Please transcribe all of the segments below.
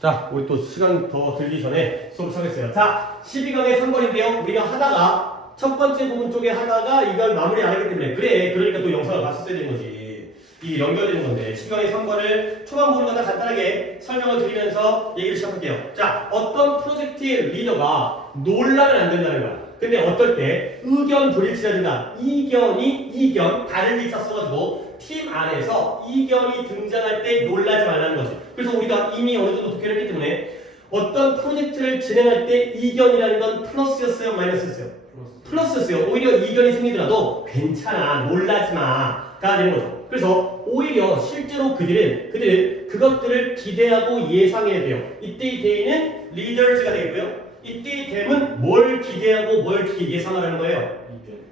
자, 우리 또 시간 더 들기 전에 수업 시작했어요. 자, 12강의 3번인데요. 우리가 하다가 첫 번째 부분 쪽에 하다가 이걸 마무리 안 했기 때문에 그래. 그러니까 또 영상을 봤었어야 되는 거지. 이게 연결되는 건데 12강의 3번을 초반 부분을 갖다 간단하게 설명을 드리면서 얘기를 시작할게요. 자, 어떤 프로젝트의 리더가 놀라면 안 된다는 거야. 근데 어떨 때 의견 불일치가 된다. 이견, 다른 일자 써가지고 팀 안에서 이견이 등장할 때 놀라지 말라는 거지. 그래서 우리가 이미 어느 정도 독해를 했기 때문에 어떤 프로젝트를 진행할 때 이견이라는 건 플러스였어요? 마이너스였어요? 플러스였어요. 오히려 이견이 생기더라도 괜찮아. 놀라지 마가 되는 거죠. 그래서 오히려 실제로 그들은 그것들을 기대하고 예상해야 돼요. 이때의 대의는 리더즈가 되겠고요. 이때의 댐은 뭘 기대하고 뭘 예상하라는 거예요?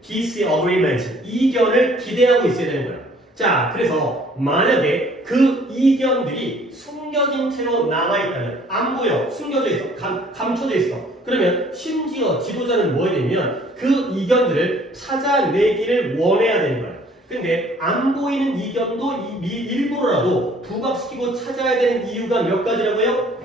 disagreement. 이견을 기대하고 있어야 되는 거예요. 자, 그래서 만약에 그 이견들이 숨겨진 채로 남아있다면 안 보여, 숨겨져 있어, 감춰져 있어. 그러면 심지어 지도자는 뭐 해야 되면 그 이견들을 찾아내기를 원해야 되는 거예요. 근데 안 보이는 이견도 일부러라도 부각시키고 찾아야 되는 이유가 몇 가지라고요?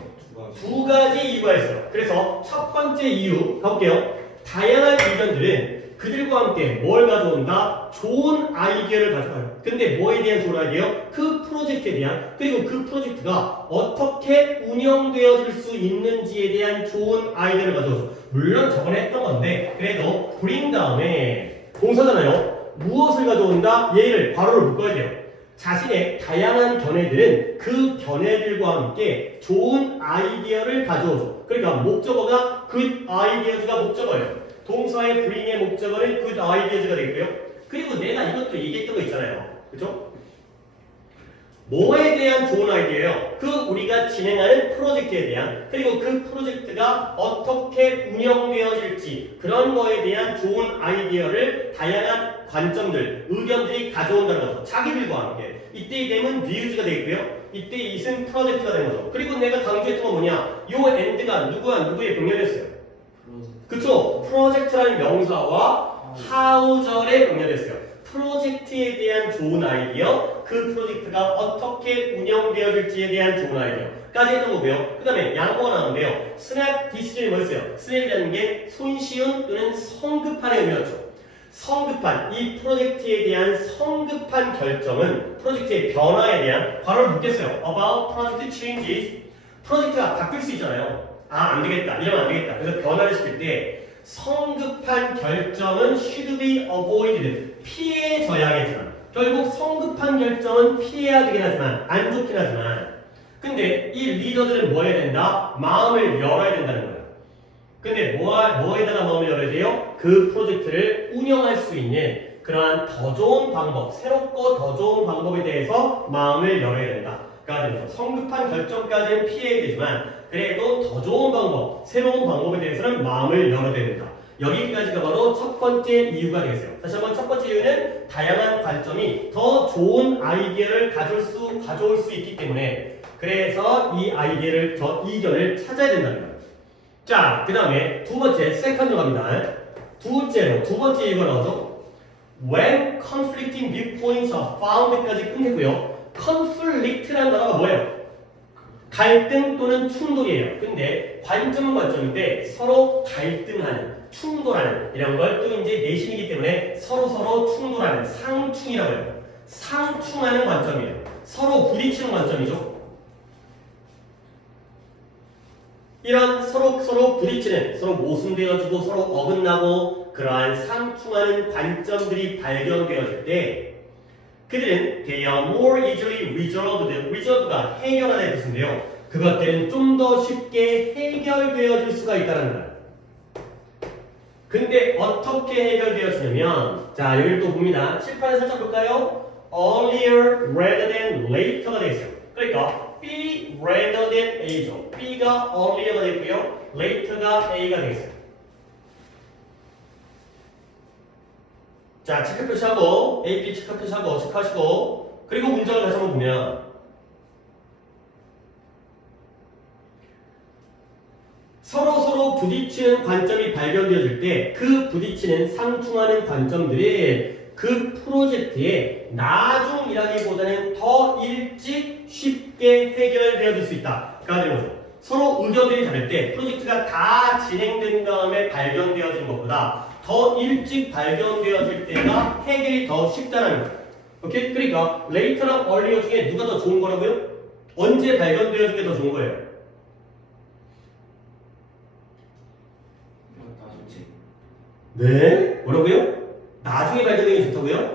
두 가지 이유가 있어요. 그래서 첫 번째 이유 가볼게요. 다양한 의견들은 그들과 함께 뭘 가져온다? 좋은 아이디어를 가져와요. 근데 뭐에 대한 좋은 아이디어? 그 프로젝트에 대한, 그리고 그 프로젝트가 어떻게 운영되어질 수 있는지에 대한 좋은 아이디어를 가져오죠. 물론 저번에 했던 건데 그래도 bring 다음에 동사잖아요. 무엇을 가져온다? 얘를 괄호를 묶어야 돼요. 자신의 다양한 견해들은 그 견해들과 함께 좋은 아이디어를 가져오죠. 그러니까 목적어가 good ideas가 목적어예요. 동사의 bring의 목적어는 good ideas가 되고요. 그리고 내가 이것도 얘기했던 거 있잖아요. 그죠? 뭐에 대한 좋은 아이디어예요? 그 우리가 진행하는 프로젝트에 대한, 그리고 그 프로젝트가 어떻게 운영되어질지 그런 거에 대한 좋은 아이디어를 다양한 관점들, 의견들이 가져온다는 거죠. 자기들과 함께. 이때의 댐은 views가 되고요. 이때의 it은 프로젝트가 되는 거죠. 그리고 내가 강조했던 건 뭐냐? 요 and가 누구와 누구의 병렬이었어요? 그쵸? 프로젝트라는 명사와 how절에 병렬했어요. 프로젝트에 대한 좋은 아이디어, 그 프로젝트가 어떻게 운영되어질지에 대한 좋은 아이디어까지 했던 거고요. 그 다음에 양보가 나오는데요. 스냅 디시전이 뭐였어요? 스냅이라는 게 손쉬운 또는 성급한의 의미였죠. 성급한, 이 프로젝트에 대한 성급한 결정은 프로젝트의 변화에 대한 괄호를 묶겠어요. About project changes. 프로젝트가 바뀔 수 있잖아요. 아, 안 되겠다. 이러면 안 되겠다. 그래서 변화를 시킬 때 성급한 결정은 should be avoided. 피해져야 하겠지만 결국 성급한 결정은 피해야 되긴 하지만 안 좋긴 하지만 근데 이 리더들은 뭐 해야 된다? 마음을 열어야 된다는 거예요. 근데 뭐에다가 마음을 열어야 돼요? 그 프로젝트를 운영할 수 있는 그러한 더 좋은 방법, 새롭고 더 좋은 방법에 대해서 마음을 열어야 된다. 그러니까 성급한 결정까지는 피해야 되지만 그래도 더 좋은 방법, 새로운 방법에 대해서는 마음을 열어야 된다. 여기까지가 바로 첫 번째 이유가 되겠어요. 다시 한번 첫 번째 이유는 다양한 관점이 더 좋은 아이디어를 가져올 수 있기 때문에 그래서 이 아이디어를, 이견을 찾아야 된다는 거예요. 자, 그 다음에 두 번째, 세컨드 갑니다. 두 번째 이유가 나오죠. When conflicting viewpoints are found까지 끝냈고요. conflict라는 단어가 뭐예요? 갈등 또는 충돌이에요. 근데 관점은 관점인데 서로 갈등하는, 충돌하는 이런 걸 또 이제 내신이기 때문에 서로 충돌하는 상충이라고 해요. 상충하는 관점이에요. 서로 부딪히는 관점이죠. 이런 서로 부딪히는, 서로 모순되어지고 서로 어긋나고 그러한 상충하는 관점들이 발견되어질 때 그들은 they are more easily resolved. resolved가 해결하는 뜻인데요. 그것들은 좀 더 쉽게 해결되어질 수가 있다는 거예요. 근데 어떻게 해결되어지냐면 자, 여기를 또 봅니다. 칠판에 살짝 볼까요? earlier rather than later가 되어 있어요. 그러니까 B rather than A죠. B가 earlier가 되고요. later가 A가 되어 있어요. 자, 체크 표시하고 A, B 체크 표시하고 체크하시고 그리고 문장을 다시 한번 보면 서로 부딪히는 관점이 발견되어질 때 그 부딪히는 상충하는 관점들이 그 프로젝트의 나중이라기보다는 더 일찍 쉽게 해결되어질 수 있다. 그러니까 서로 의견들이 다를 때 프로젝트가 다 진행된 다음에 발견되어진 것보다 더 일찍 발견되어질 때가 해결이 더 쉽다는 거예요. 오케이? 그러니까 later랑 earlier 중에 누가 더 좋은 거라고요? 언제 발견되어진 게 더 좋은 거예요? 다 좋지. 네? 뭐라고요? 나중에 발견되는 게 좋다고요? 네,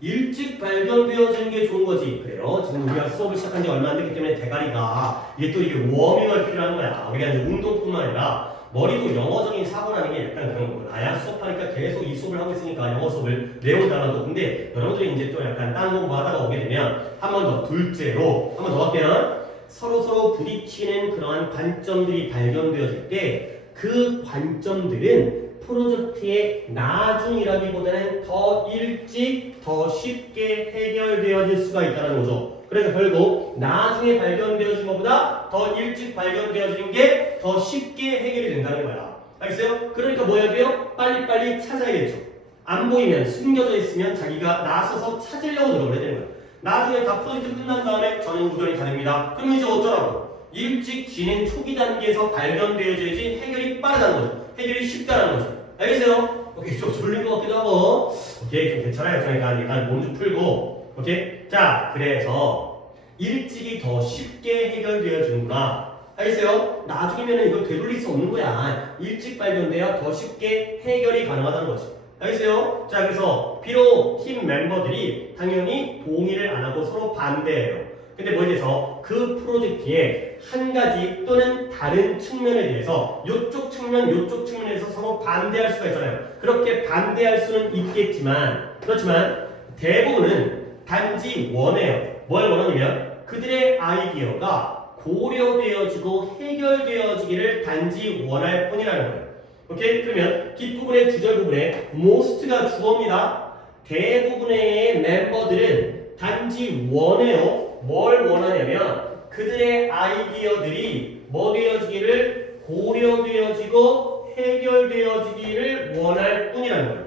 일찍 발견되어지는 게 좋은 거지. 그래요. 지금 우리가 수업을 시작한 지 얼마 안 됐기 때문에 대가리가 이게 또 이게 워밍업이 필요한 거야. 우리가 이제 운동뿐만 아니라 머리도 영어적인 사고라는 게 약간 그런 거고. 나야 수업하니까 계속 이 수업을 하고 있으니까 영어 수업을 내용 달아도. 근데 여러분들이 이제 또 약간 딴 공부하다가 오게 되면 한 번 더 둘째로 한 번 더 할게요. 서로 부딪히는 그러한 관점들이 발견되어질 때 그 관점들은 프로젝트의 나중이라기보다는 더 일찍 더 쉽게 해결되어질 수가 있다는 거죠. 그래서 결국 나중에 발견되어진 것보다 더 일찍 발견되어지는 게 더 쉽게 해결이 된다는 거야. 알겠어요? 그러니까 뭐 해야 돼요? 빨리빨리 찾아야겠죠. 안 보이면 숨겨져 있으면 자기가 나서서 찾으려고 노력을 해야 되는 거야. 나중에 다 프로젝트 끝난 다음에 저는 의견이 다릅니다. 그럼 이제 어쩌라고? 일찍 진행 초기 단계에서 발견되어져야지 해결이 빠르다는 거죠. 해결이 쉽다는 거죠. 알겠어요? 오케이, 좀 졸린 것 같기도 하고. 오케이, 좀 괜찮아요. 그러니까 일단 몸 좀 풀고. 오케이? 자, 그래서 일찍이 더 쉽게 해결되어지는구나. 알겠어요? 나중이면 이걸 되돌릴 수 없는 거야. 일찍 발견돼야 더 쉽게 해결이 가능하다는 거지. 알겠어요? 자, 그래서 비록 팀 멤버들이 당연히 동의를 안 하고 서로 반대해요. 근데 뭐에 대해서 그 프로젝트의 한 가지 또는 다른 측면에 대해서 요쪽 측면, 요쪽 측면에서 서로 반대할 수가 있잖아요. 그렇게 반대할 수는 있겠지만 그렇지만 대부분은 단지 원해요. 뭘 원하냐면 그들의 아이디어가 고려되어지고 해결되어지기를 단지 원할 뿐이라는 거예요. 오케이? 그러면 뒷부분의 주절 부분에 most가 주어입니다. 대부분의 멤버들은 단지 원해요. 뭘 원하냐면 그들의 아이디어들이 뭐 되어지기를 고려되어지고 해결되어지기를 원할 뿐이라는 거예요.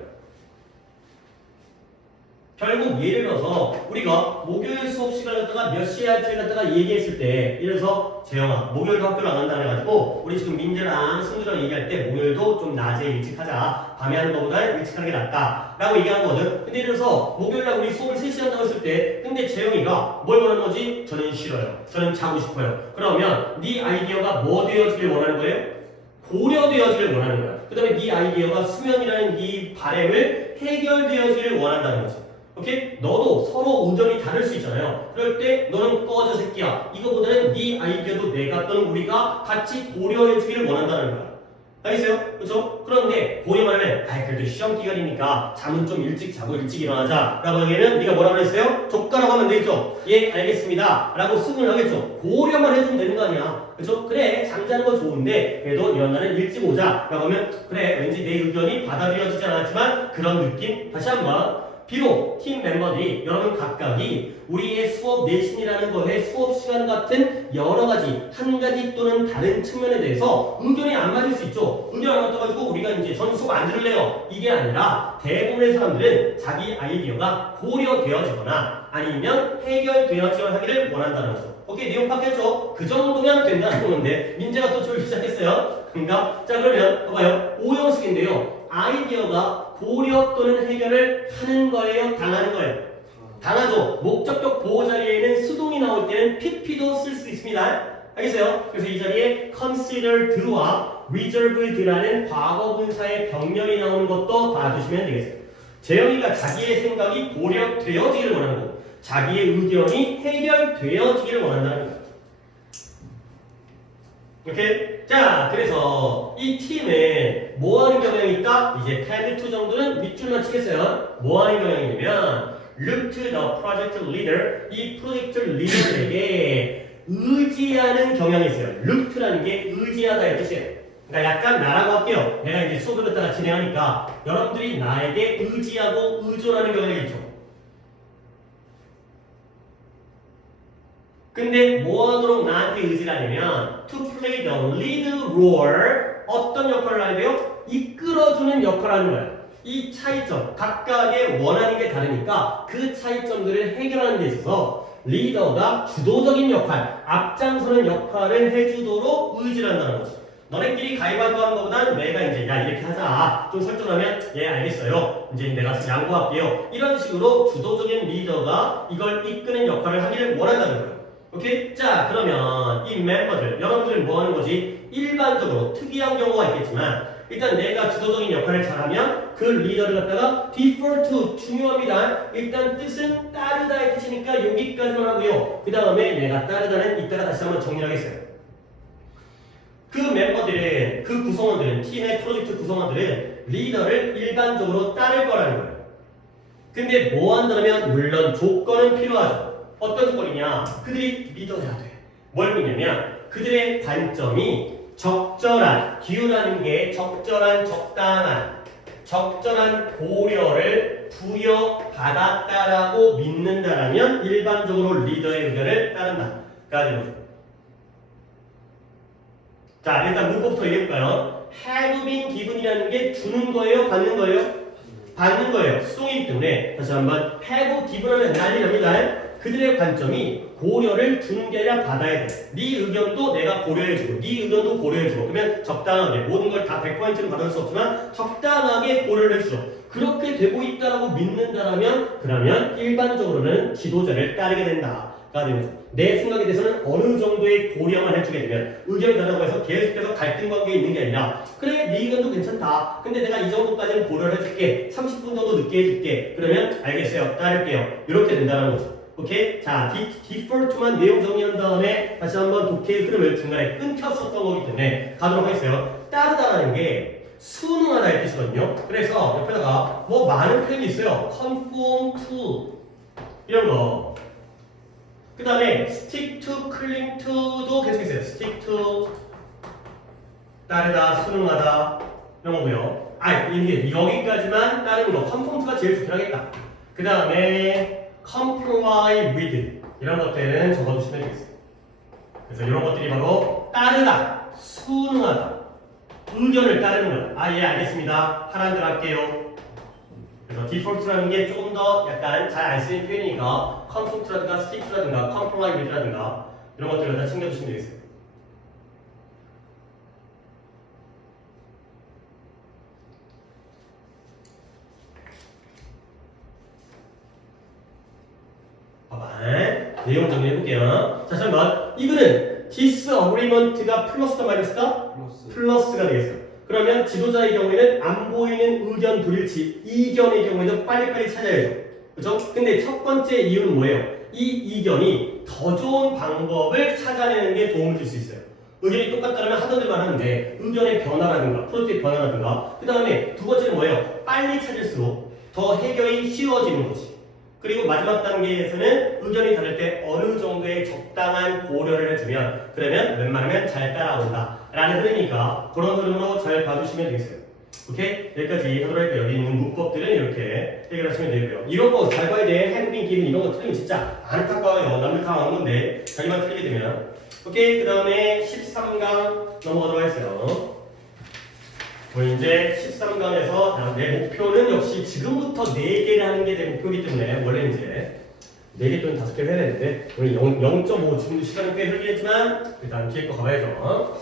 결국 예를 들어서 우리가 목요일 수업 시간을 갖다가 몇 시에 할지를 갖다가 얘기했을 때 예를 들어서 재영아 목요일도 학교를 안 간다 해가지고 우리 지금 민재랑 승주랑 얘기할 때 목요일도 좀 낮에 일찍 하자 밤에 하는 것보다 일찍 하는 게 낫다 라고 얘기한 거거든. 근데 예를 들어서 목요일날 우리 수업을 3시에 한다고 했을 때 근데 재영이가 뭘 원하는 거지? 저는 싫어요. 저는 자고 싶어요. 그러면 네 아이디어가 뭐 되어지길 원하는 거예요? 고려되어지길 원하는 거야. 그 다음에 네 아이디어가 수면이라는 네 바램을 해결되어지길 원한다는 거지. 오케이? 너도 서로 의견이 다를 수 있잖아요. 그럴 때 너는 꺼져 새끼야. 이거보다는 네 아이디어도 내가 또는 우리가 같이 고려해주기를 원한다는 거야. 알겠어요? 그렇죠? 그런데 고려만 하면 그래도 시험 기간이니까 잠은 좀 일찍 자고 일찍 일어나자 라고 하기에는 네가 뭐라고 했어요? 족가라고 하면 되겠죠? 예 알겠습니다 라고 승을 하겠죠. 고려만 해주면 되는 거 아니야. 그렇죠? 그래 잠자는 거 좋은데 그래도 이런 날은 일찍 오자 라고 하면 그래 왠지 내 의견이 받아들여지지 않았지만 그런 느낌? 다시 한번 비록 팀 멤버들이 여러분 각각이 우리의 수업 내신이라는 거에 수업 시간 같은 여러 가지 한 가지 또는 다른 측면에 대해서 의견이 안 맞을 수 있죠. 의견 안 맞아가지고 우리가 이제 전 수업 안 들을래요. 이게 아니라 대부분의 사람들은 자기 아이디어가 고려되어지거나 아니면 해결되어지거나 하기를 원한다는 거죠. 오케이 내용 파악했죠? 그 정도면 된다는 거는데 민재가 또 졸기 시작했어요. 그러니까 자 그러면 봐봐요. 오형식인데요. 아이디어가 고려 또는 해결을 하는 거예요? 당하는 거예요? 당하죠. 목적격 보호 자리에는 수동이 나올 때는 pp도 쓸 수 있습니다. 알겠어요? 그래서 이 자리에 considered와 reserved라는 과거 분사의 병렬이 나오는 것도 봐주시면 되겠어요. 재영이가 자기의 생각이 고려되어지기를 원하는 거고 자기의 의견이 해결되어지기를 원한다는 거예요. 오케이? 자, 그래서 이 팀에 뭐 하는 경향이 있다? 이제 tend to 정도는 밑줄만 치겠어요. 뭐 하는 경향이냐면 look to the project leader 이 프로젝트 리더에게 의지하는 경향이 있어요. look to라는 게 의지하다의 뜻이에요. 그러니까 약간 나라고 할게요. 내가 이제 수업을 갖다가 진행하니까 여러분들이 나에게 의지하고 의존하는 경향이 있죠. 근데 뭐 하도록 나한테 의지를 하냐면 to play the lead role 어떤 역할을 해야 돼요? 이끌어주는 역할을 하는 거예요. 이 차이점, 각각의 원하는 게 다르니까 그 차이점들을 해결하는 데 있어서 리더가 주도적인 역할, 앞장서는 역할을 해주도록 의지를 한다는 거지. 너네끼리 가위바위보 하는 것보다는 내가 이제 야 이렇게 하자 좀 설정하면 예 알겠어요 이제 내가 양보할게요 이런 식으로 주도적인 리더가 이걸 이끄는 역할을 하기를 원한다는 거예요. 오케이? 자 그러면 이 멤버들 여러분들은 뭐 하는 거지? 일반적으로 특이한 경우가 있겠지만 일단 내가 주도적인 역할을 잘하면 그 리더를 갖다가 defer to 중요합니다. 일단 뜻은 따르다의 뜻이니까 여기까지만 하고요. 그 다음에 내가 따르다는 이따가 다시 한번 정리하겠어요. 그 멤버들은, 그 구성원들은, 팀의 프로젝트 구성원들은 리더를 일반적으로 따를 거라는 거예요. 근데 뭐 한다면 물론 조건은 필요하죠. 어떤 조건이냐? 그들이 리더해야 돼. 뭘 믿냐면 그들의 관점이 적절한, 기운하는 게 적절한, 적절한 고려를 부여받았다라고 믿는다라면 일반적으로 리더의 의견을 따른다가 되는 거죠. 자, 일단 문법부터 얘기해볼까요? have been given이라는 게 주는 거예요? 받는 거예요? 받는 거예요. 수동이기 때문에 다시 한번 have given 하면 난리 납니다. 그들의 관점이 고려를 주는 게 아니라 받아야 돼. 네 의견도 내가 고려해주고 네 의견도 고려해주고 그러면 적당하게 모든 걸 다 100%는 받을 수 없지만 적당하게 고려를 해주죠. 그렇게 되고 있다라고 믿는다라면 그러면 일반적으로는 지도자를 따르게 된다가 되는 거죠. 내 생각에 대해서는 어느 정도의 고려만 해주게 되면 의견이 다르다고 해서 계속해서 갈등 관계에 있는 게 아니라 그래 네 의견도 괜찮다. 근데 내가 이 정도까지는 고려를 해줄게. 30분 정도 늦게 해줄게. 그러면 알겠어요. 따를게요. 이렇게 된다는 거죠. 오케이? 자, defer to만 내용 정리한 다음에 다시 한번 독해의 흐름을 중간에 끊겼었던 거기 때문에 가도록 하겠어요. 따르다라는 게 순응하다의 뜻이거든요. 그래서 옆에다가 뭐 많은 표현이 있어요. conform to 이런 거. 그 다음에 stick to, cling to도 계속 있어요. stick to 따르다, 순응하다 이런 거고요. 이게 여기까지만 따르는 거. conform to가 제일 좋긴 하겠다. 그 다음에 comply with 이런 것들은 적어두시면 되겠어요. 그래서 이런 것들이 바로 따르다, 순응하다, 의견을 따르는 거. 예 알겠습니다. 하라는 대로 할게요. 그래서 default라는 게 조금 더 약간 잘 안 쓰이는 표현이니까 conform라든가 stick라든가 comply with라든가 이런 것들을 다 챙겨주시면 되겠어요. 내용 정리해볼게요. 자, 잠깐만. 이거는 disagreement가 플러스다 마이너스다? 플러스가 되겠어요. 그러면 지도자의 경우에는 안 보이는 의견 불일치, 이견의 경우에는 빨리빨리 찾아야죠. 그죠? 근데 첫 번째 이유는 뭐예요? 이 이견이 더 좋은 방법을 찾아내는 게 도움을 줄 수 있어요. 의견이 똑같다면 하던 대로만 하는데 의견의 변화라든가 프로젝트의 변화라든가 그 다음에 두 번째는 뭐예요? 빨리 찾을수록 더 해결이 쉬워지는 거지. 그리고 마지막 단계에서는 의견이 다를 때 어느 정도의 적당한 고려를 해주면 그러면 웬만하면 잘 따라온다 라는 흐름이니까 그런 흐름으로 잘 봐주시면 되겠어요. 오케이? 여기까지 하도록 할게요. 여기 있는 문법들은 이렇게 해결하시면 되고요. 이런 거 잘 봐야 돼. 행빈, 기분 이런 거 틀리면 진짜 안타까워요. 남들 다 아는 건데 자기만 틀리게 되면. 오케이? 그 다음에 13강 넘어가도록 하겠어요. 우리 이제 13강에서 내 목표는 역시 지금부터 4개를 하는 게 내 목표이기 때문에 원래 이제 4개 또는 5개를 해야 되는데 우리 0.5 지금도 시간은 꽤 흐르겠지만 일단 뒤에 거 가봐야죠.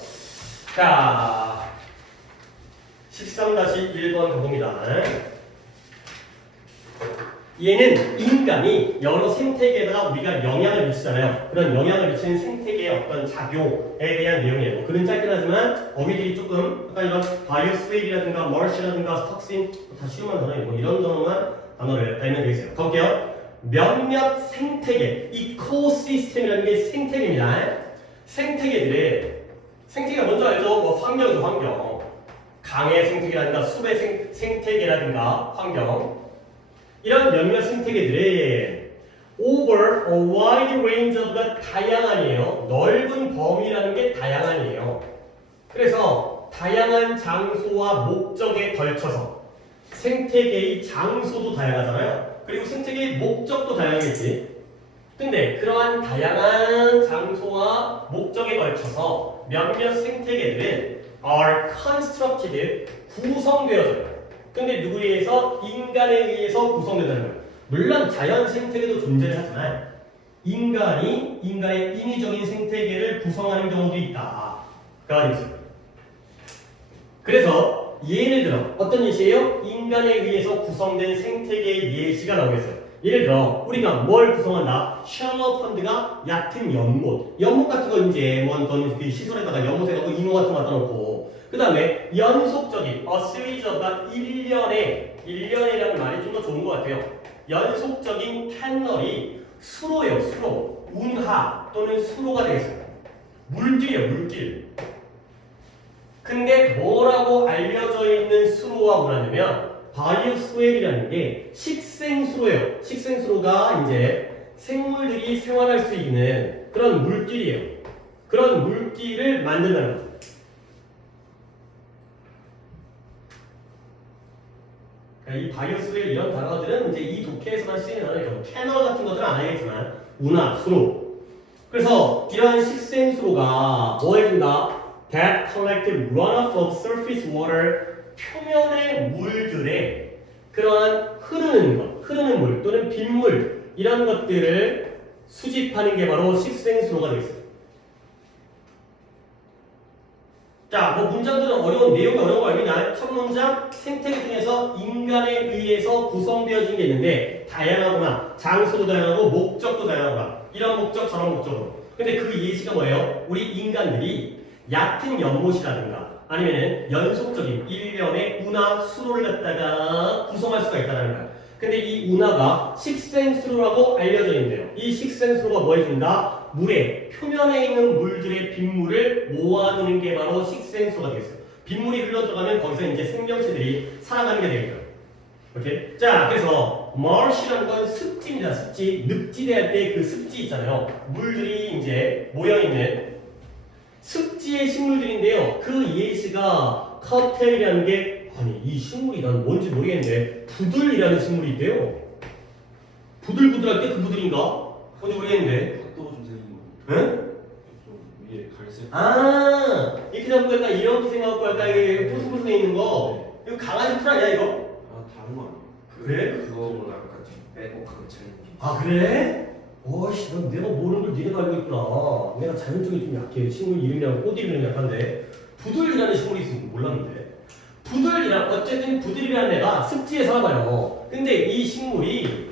자 13-1번 가봅니다. 얘는 인간이 여러 생태계에다가 우리가 영향을 미치잖아요. 그런 영향을 미치는 생태계의 어떤 작용에 대한 내용이에요. 뭐 글은 짧긴 하지만 어휘들이 조금 약간 이런 바이오스웨이라든가 머시라든가 톡신 다 쉬운 단어예요. 뭐 이런 단어를 알면 되겠어요. 가볼게요. 몇몇 생태계, 이코시스템이라는 게 생태계입니다. 생태계가 먼저 알죠? 뭐 환경이죠, 환경. 강의 생태계라든가 숲의 생태계라든가 환경. 이런 몇몇 생태계들이 over a wide range of가 다양한이에요. 넓은 범위라는 게 다양한이에요. 그래서 다양한 장소와 목적에 걸쳐서 생태계의 장소도 다양하잖아요. 그리고 생태계의 목적도 다양하겠지. 근데 그러한 다양한 장소와 목적에 걸쳐서 몇몇 생태계들은 are constructed, 구성되어져요. 근데 누구에 의해서? 인간에 의해서 구성된다는 거예요. 물론 자연 생태계도 존재를 하지만 인간의 인위적인 생태계를 구성하는 경우도 있다. 가 있어요. 그래서 예를 들어 어떤 예시예요? 인간에 의해서 구성된 생태계의 예시가 나오겠어요. 예를 들어 우리가 뭘 구성한다? 셜록 펀드가 얕은 연못 같은 거 이제 뭐 어떤 그 시설에다가 연못에다가 이노 같은 거 갖다 놓고 그 다음에 연속적인 a series of 1년이라는 말이 좀 더 좋은 것 같아요. 연속적인 캐널이 수로예요. 수로 운하 또는 수로가 되겠어요. 물길이에요. 물길. 근데 뭐라고 알려져 있는 수로와 뭐냐면 바이오스웰이라는 게 식생수로예요. 식생수로가 이제 생물들이 생활할 수 있는 그런 물길이에요. 그런 물길을 만든다는 거죠. 그러니까 이 바이오스웰 이런 단어들은 이제 이 독해에서만 쓰이는 단어예요. 캐널 같은 것들은 안 알겠지만 운하, 수로. 그래서 이러한 식생수로가 뭐 해준다? That collected runoff of surface water 표면의 물들의 그러한 흐르는 물 또는 빗물 이런 것들을 수집하는 게 바로 식생수로가 되겠어요. 자, 뭐 문장들은 내용이 어려운 거 알겠나요? 첫 문장 생태계 중에서 인간에 의해서 구성되어진 게 있는데 다양하구나. 장소도 다양하고 목적도 다양하구나. 이런 목적 저런 목적으로. 근데 그 예시가 뭐예요? 우리 인간들이 얕은 연못이라든가 아니면은 연속적인 일련의 운하 수로를 갖다가 구성할 수가 있다는 거야. 근데 이 운하가 식생수로라고 알려져 있는데요. 이 식생수로가 뭐 해준다? 물의 표면에 있는 물들의 빗물을 모아두는 게 바로 식생수로가 되겠어요. 빗물이 흘러들어가면 거기서 이제 생명체들이 살아가는 게 되겠죠. 오케이? 자, 그래서 marsh라는 건 습지입니다. 습지. 늪지대 할 때 그 습지 있잖아요. 물들이 이제 모여있는 습지의 식물들인데요. 그 예시가 카텔이라는 게 아니 이 식물이 난 뭔지 모르겠는데 부들이라는 식물이 있대요. 부들부들할 때 그 부들인가? 뭔지 모르겠는데. 또 좀 생긴 거. 응? 좀 위에 갈색. 아 이렇게 잡고 약간 이렇게 생각하고 약간 이게 뽀송뽀송해 있는 거. 이거 강아지 풀 아니야 이거? 아 다른 거 아니에요? 그래? 그거보다 약간 좀 빼곡하게 잘린 게. 아 그래? 어이씨 넌 내가 모르는 걸 니네가 알고 있구나. 내가 자연적이 좀 약해. 식물 이름이랑 꽃 이름이랑 약한데 부들이라는 식물이 있으면 몰랐는데. 부들이랑 어쨌든 부들이라는 애가 습지에 살아봐요. 근데 이 식물이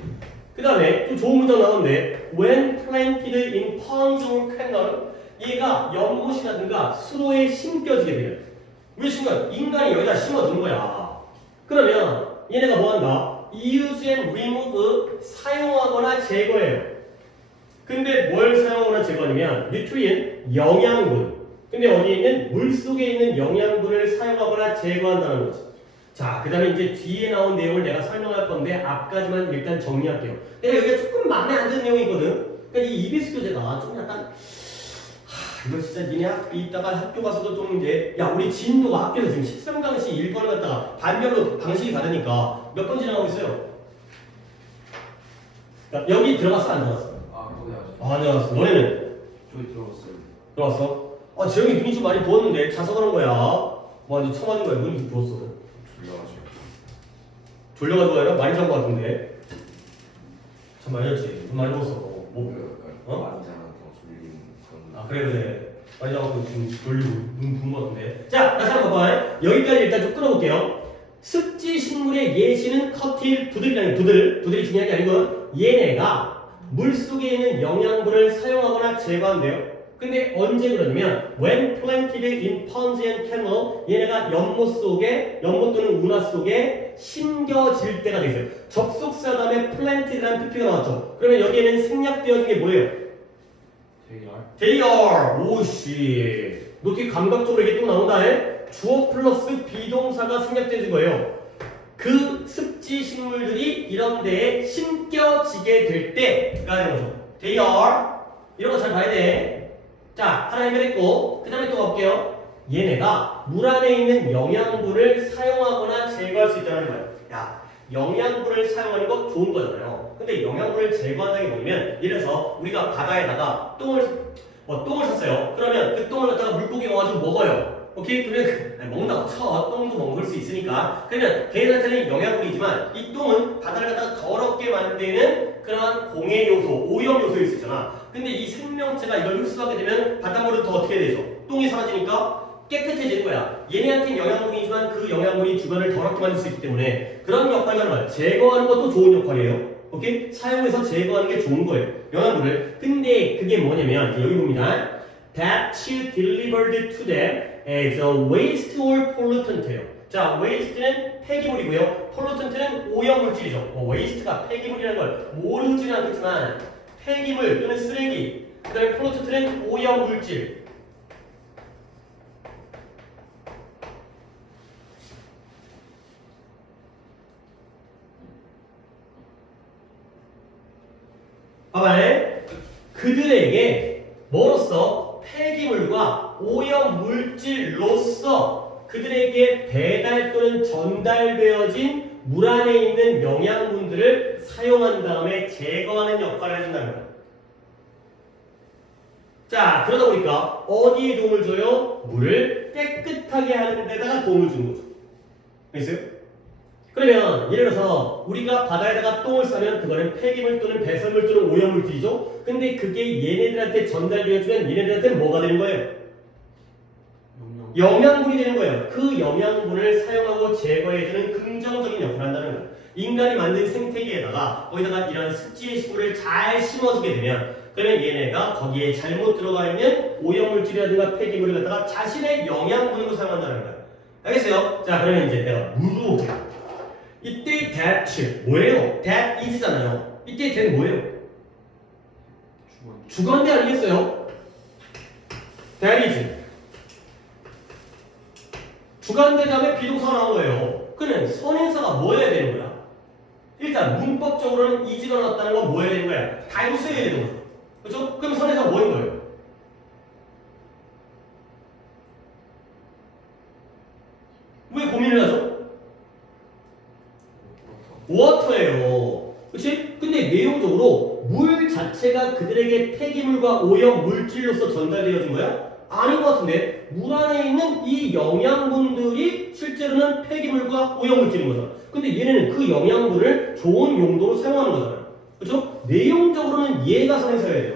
그 다음에 좀 좋은 문장 나오는데 when planted in ponds or canal 얘가 연못이라든가 수로에 심겨지게 돼요. 왜 심겨? 인간이 여기다 심어두는 거야. 그러면 얘네가 뭐한다? use and remove 사용하거나 제거해요. 근데 뭘 사용하거나 제거하냐면 nutrient 영양분. 근데 어디에 있는 물속에 있는 영양분을 사용하거나 제거한다는 거지. 자, 그 다음에 이제 뒤에 나온 내용을 내가 설명할 건데 앞까지만 일단 정리할게요. 내가 여기가 조금 마음에 안 드는 내용이거든. 그러니까 이 EBS 교재가 좀 약간 이거 진짜 니네 이따가 학교 가서도 좀 이제 야 우리 진도가 학교에서 지금 13강시 1번을 갖다가 반별로 방식이 다르니까 몇 번 지나가고 있어요? 야, 여기 들어갔어 안 들어갔어? 아 거기 아직. 안 들어갔어. 너네는? 저기 들어갔어요. 들어갔어? 아 재영이 눈이 좀 많이 부었는데 자서 그런 거야. 완전 처맞은 거야. 눈이 좀 부었어. 졸려가지고. 졸려가지고 아니라 많이 잔 거 같은데. 참 많이 잤지. 눈 많이 부었어. 뭐? 약간 어? 많이 자라서 졸린 그런. 아 그래. 많이 자갖고 지금 졸리고 눈 부은 거 같은데. 자 다시 한번 봐봐. 여기까지 일단 좀 끊어볼게요. 습지 식물의 예시는 커틸 부들이라는 부들이 중요한 게 아니고 얘네가 물속에 있는 영양분을 사용하거나 제거한대요. 근데 언제 그러냐면 when planted in ponds and canal 얘네가 연못 또는 운하 속에 심겨질 때가 되겠어요. 접속사 다음에 planted라는 PP가 나왔죠. 그러면 여기에는 생략되어진 게 뭐예요? They are. 오씨 너 되게 감각적으로 이게 또 나온다 해? 주어 플러스 비동사가 생략되는 거예요. 그 습지 식물들이 이런 데에 심겨지게 될 때가 되는 거죠. They are. 이런 거 잘 봐야 돼. 자, 하나 해결했고 그 다음에 또 가볼게요. 얘네가 물 안에 있는 영양분을 사용하거나 제거할 수 있다는 거예요. 야, 영양분을 사용하는 거 좋은 거잖아요. 근데 영양분을 제거한다는 게 뭐냐면 예를 들어서 우리가 바다에다가 똥을 샀어요. 그러면 그 똥을 갖다가 물고기가 와가지고 먹어요. 오케이? 그러면 먹는다고 쳐. 똥도 먹을 수 있으니까. 그러면 걔네한테는 영양분이지만 이 똥은 바다를 갖다가 더럽게 만드는 그러한 공해 요소, 오염 요소일 수 있잖아. 근데 이 생명체가 이걸 흡수하게 되면 바닷물은 더 어떻게 되죠? 똥이 사라지니까 깨끗해지는 거야. 얘네한테는 영양분이지만 그 영양분이 주변을 더럽게 만들 수 있기 때문에 그런 역할을 하는 거야. 제거하는 것도 좋은 역할이에요. 오케이? 사용해서 제거하는 게 좋은 거예요. 영양분을. 근데 그게 뭐냐면 여기 봅니다. That you delivered to them as a waste or pollutant예요. 자, waste는 폐기물이고요. pollutant는 오염물질이죠. waste가 폐기물이라는 걸 모르지는 않겠지만 폐기물 또는 쓰레기. 그 다음에 pollutant는 오염물질. 봐봐요. 그들에게 뭐로써 폐기물과 오염물질로서 그들에게 배달 또는 전달되어진 물 안에 있는 영양분들을 사용한 다음에 제거하는 역할을 해준다는 거예요. 자, 그러다 보니까 어디에 도움을 줘요? 물을 깨끗하게 하는 데다가 도움을 주는 거죠. 알겠어요? 그러면 예를 들어서 우리가 바다에다가 똥을 싸면 그거는 폐기물 또는 배설물 또는 오염물질이죠. 근데 그게 얘네들한테 전달되어주면 얘네들한테는 뭐가 되는 거예요? 영양분이 되는 거예요. 그 영양분을 사용하고 제거해주는 긍정적인 역할을 한다는 거예요. 인간이 만든 생태계에다가 거기다가 이런 습지의 식물을 잘 심어주게 되면 그러면 얘네가 거기에 잘못 들어가 있는 오염물질이라든가 폐기물을 갖다가 자신의 영양분으로 사용한다는 거예요. 알겠어요? 자, 그러면 이제 내가 물어볼게요. 이때 that 뭐예요? that is잖아요. 이때 that 뭐예요? 주관대 아니겠어요? that is. 주관대 다음에 비동사가 나온 거예요. 그러면 선행사가 뭐 해야 되는 거야? 일단 문법적으로는 is가 나왔다는 건 뭐 해야 되는 거야? 달고 써야 되는 거죠. 그렇죠? 그럼 선행사가 뭐인 거예요? 왜 고민을 하죠? 워터예요. 그치? 근데 내용적으로 물 자체가 그들에게 폐기물과 오염 물질로서 전달되어진 거야? 아닌 것 같은데 물 안에 있는 이 영양분들이 실제로는 폐기물과 오염 물질인 거잖아. 근데 얘네는 그 영양분을 좋은 용도로 사용하는 거잖아. 그렇죠? 내용적으로는 얘가 선행사여야 돼요.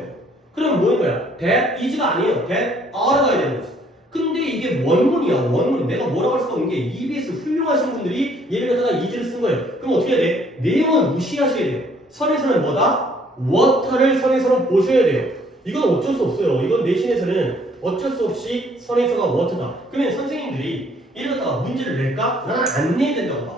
그럼 뭐인 거야? that is가 아니에요. that are가 가야 되는 거지. 근데 이게 원문이야. 원문. 내가 뭐라고 할 수가 없는 게 EBS 훌륭하신 분들이 얘를 갖다가 is를 쓴 거예요. 그럼 어떻게 해야 돼? 내용은 무시하셔야 돼요. 선에서는 뭐다? water를 선에서로 보셔야 돼요. 이건 어쩔 수 없어요. 이건 내신에서는 어쩔 수 없이 선에서가 water다. 그러면 선생님들이 이를 갖다가 문제를 낼까? 나는 안 내야 된다고 봐.